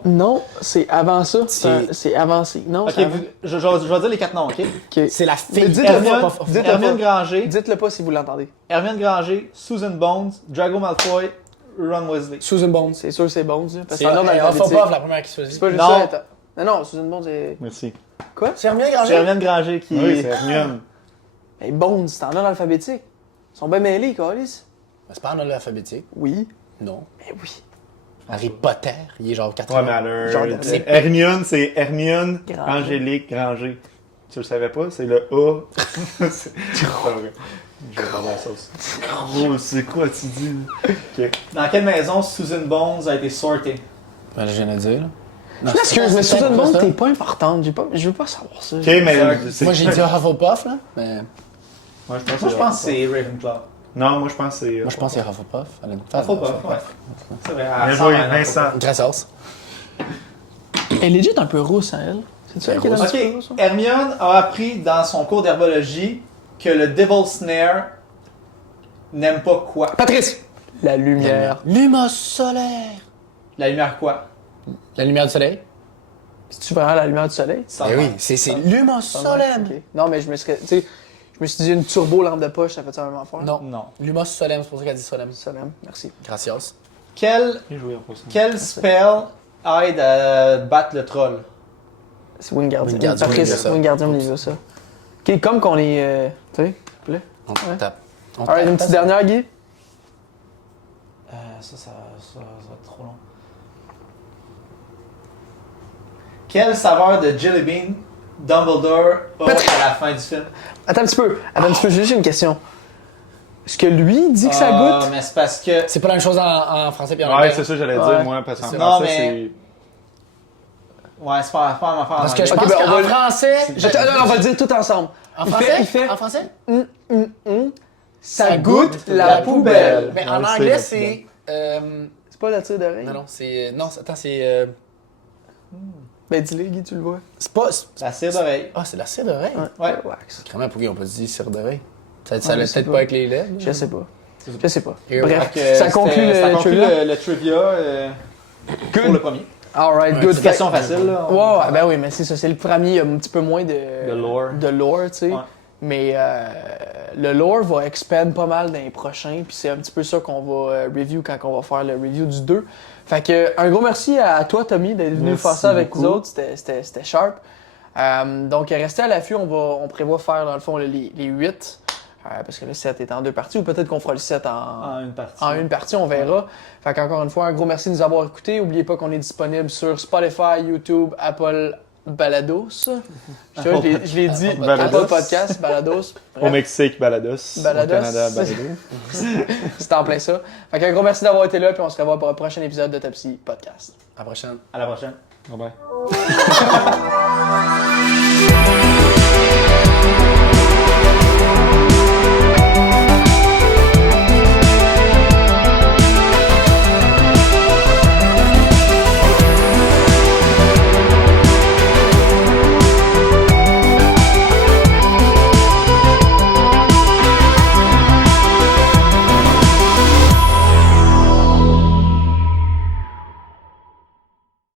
Non, c'est avant ça. C'est- C'est avancé. Non, Ok, c'est avant. je vais dire les 4 noms, ok? Ok. C'est la Mais fille. dites-le Hermione, pas. Dites-le Hermione pas. Granger, Dites-le pas si vous l'entendez. Hermione Granger, Susan Bones, Drago Malfoy, Ron Weasley. Susan Bones. C'est sûr que c'est bon, ça. Parce que C'est c'est un ordre alphabétique. Hufflepuff, la première qui se faisait. C'est pas juste Non. ça. Non, Susan Bones, c'est. Merci. Quoi? C'est Hermione C'est Granger? Hermione Granger qui. Oui, c'est Hermione. Hey, Bones, c'est en ordre alphabétique. Ils sont bien mêlés, Calis. C'est pas en ordre alphabétique. Oui. Non. Mais oui. Harry Potter, il est genre 80. Ouais, mais alors, Genre, c'est- Hermione, c'est Hermione Granger. Angélique Granger. Tu le savais pas? C'est le A. C'est pas vrai. Je vais parler à ça aussi. Oh, c'est quoi tu dis? Ok. Dans quelle maison Susan Bones a été sortée? Ben, je viens de le dire, là. Non, Excuse, mais c'est Susan pas Bones, ça. t'es pas importante. Je veux pas savoir ça. Ok, mais. c'est- Moi, j'ai dit Hufflepuff, là. Mais Moi, je pense Moi, je pense que c'est Ravenclaw. Non, moi, je pense que c'est. moi, je pense que c'est Hufflepuff. Allez, Hufflepuff, ouais. C'est vrai. Bien joué, Vincent. Gracias. Elle est legit un peu rousse, hein, elle. C'est ça qui est dans le Ok, petit peu rousse, hein? Hermione a appris dans son cours d'herbologie que le Devil Snare n'aime pas quoi? Patrice! La lumière. Lumos solaire. La lumière quoi? La lumière du soleil? C'est-tu vraiment la lumière du soleil? Ça Eh va. oui, c'est Lumos solem. Ok. Non, mais je me serais. Tu sais, je me suis dit une turbo lampe de poche, ça fait ça la même affaire? Non. Non. Lumos solem, c'est pour ça qu'elle dit solem. Solem, merci. Gracias. Quel, Bien joué en passant. quel spell aide à battre le troll? C'est Wingardium. Wingardium Patrice, Leviosa. Wingardium Leviosa. Ok, comme qu'on est. Tu sais, s'il te plaît. On Ouais. tape. On Alright, une petite dernière, Guy. Ça va être trop long. Quelle saveur de Jelly Bean Dumbledore a à la fin du film? Attends un petit peu, j'ai juste une question. Ce que lui dit que ça goûte. Mais c'est parce que. C'est pas la même chose en français puis en Ouais, anglais. c'est ça que j'allais Ouais. dire, moi, parce qu'en C'est- Non, français, mais- Ouais, c'est pas ma affaire. Parce que je Ok, pense ben, on qu'en va- français. Non, on va le dire tout ensemble. En Il français? fait- il fait- En français? Ça goûte la poubelle. Mais en Ouais, anglais, c'est c'est. C'est pas la tire d'oreille? Non, non, c'est. Non, attends, c'est. Ben dis-le, Guy, tu le vois. C'est pas. La cire d'oreille. Ah, c'est la cire d'oreille. Ouais. Wax. Comment pourquoi ils ont pas dit cire d'oreille? Ça Ouais, allait je sais peut-être pas. pas avec les lèvres. Je sais pas. Je sais pas. Et Bref, Fait que ça conclut ça le conclut trivia. le trivia pour le premier. Alright, Ouais, good. Petite question facile, là. Ouais, ben oui, mais c'est ça, c'est le premier, il y a un petit peu moins De lore. de lore, tu sais. Ouais. Mais le lore va expand pas mal dans les prochains, puis c'est un petit peu ça qu'on va review quand on va faire le review du 2. Fait que un gros merci à toi, Tommy, d'être venu Merci faire ça avec beaucoup. nous autres, c'était sharp. Donc restez à l'affût, on prévoit faire dans le fond les 8, parce que le 7 est en 2 parties, ou peut-être qu'on fera le 7 En une partie. en une partie, on verra. Fait qu'encore une fois, un gros merci de nous avoir écoutés. N'oubliez pas qu'on est disponible sur Spotify, YouTube, Apple Balados. Je l'ai dit, Balados. Apple Podcast, Balados. Au Bref, Mexique, Balados. Balados. Au Canada, Balado. c'est en plein ça. Fait qu'un gros merci d'avoir été là, puis on se revoit pour un prochain épisode de Topsy Podcast. À la prochaine. À la prochaine. Bye bye.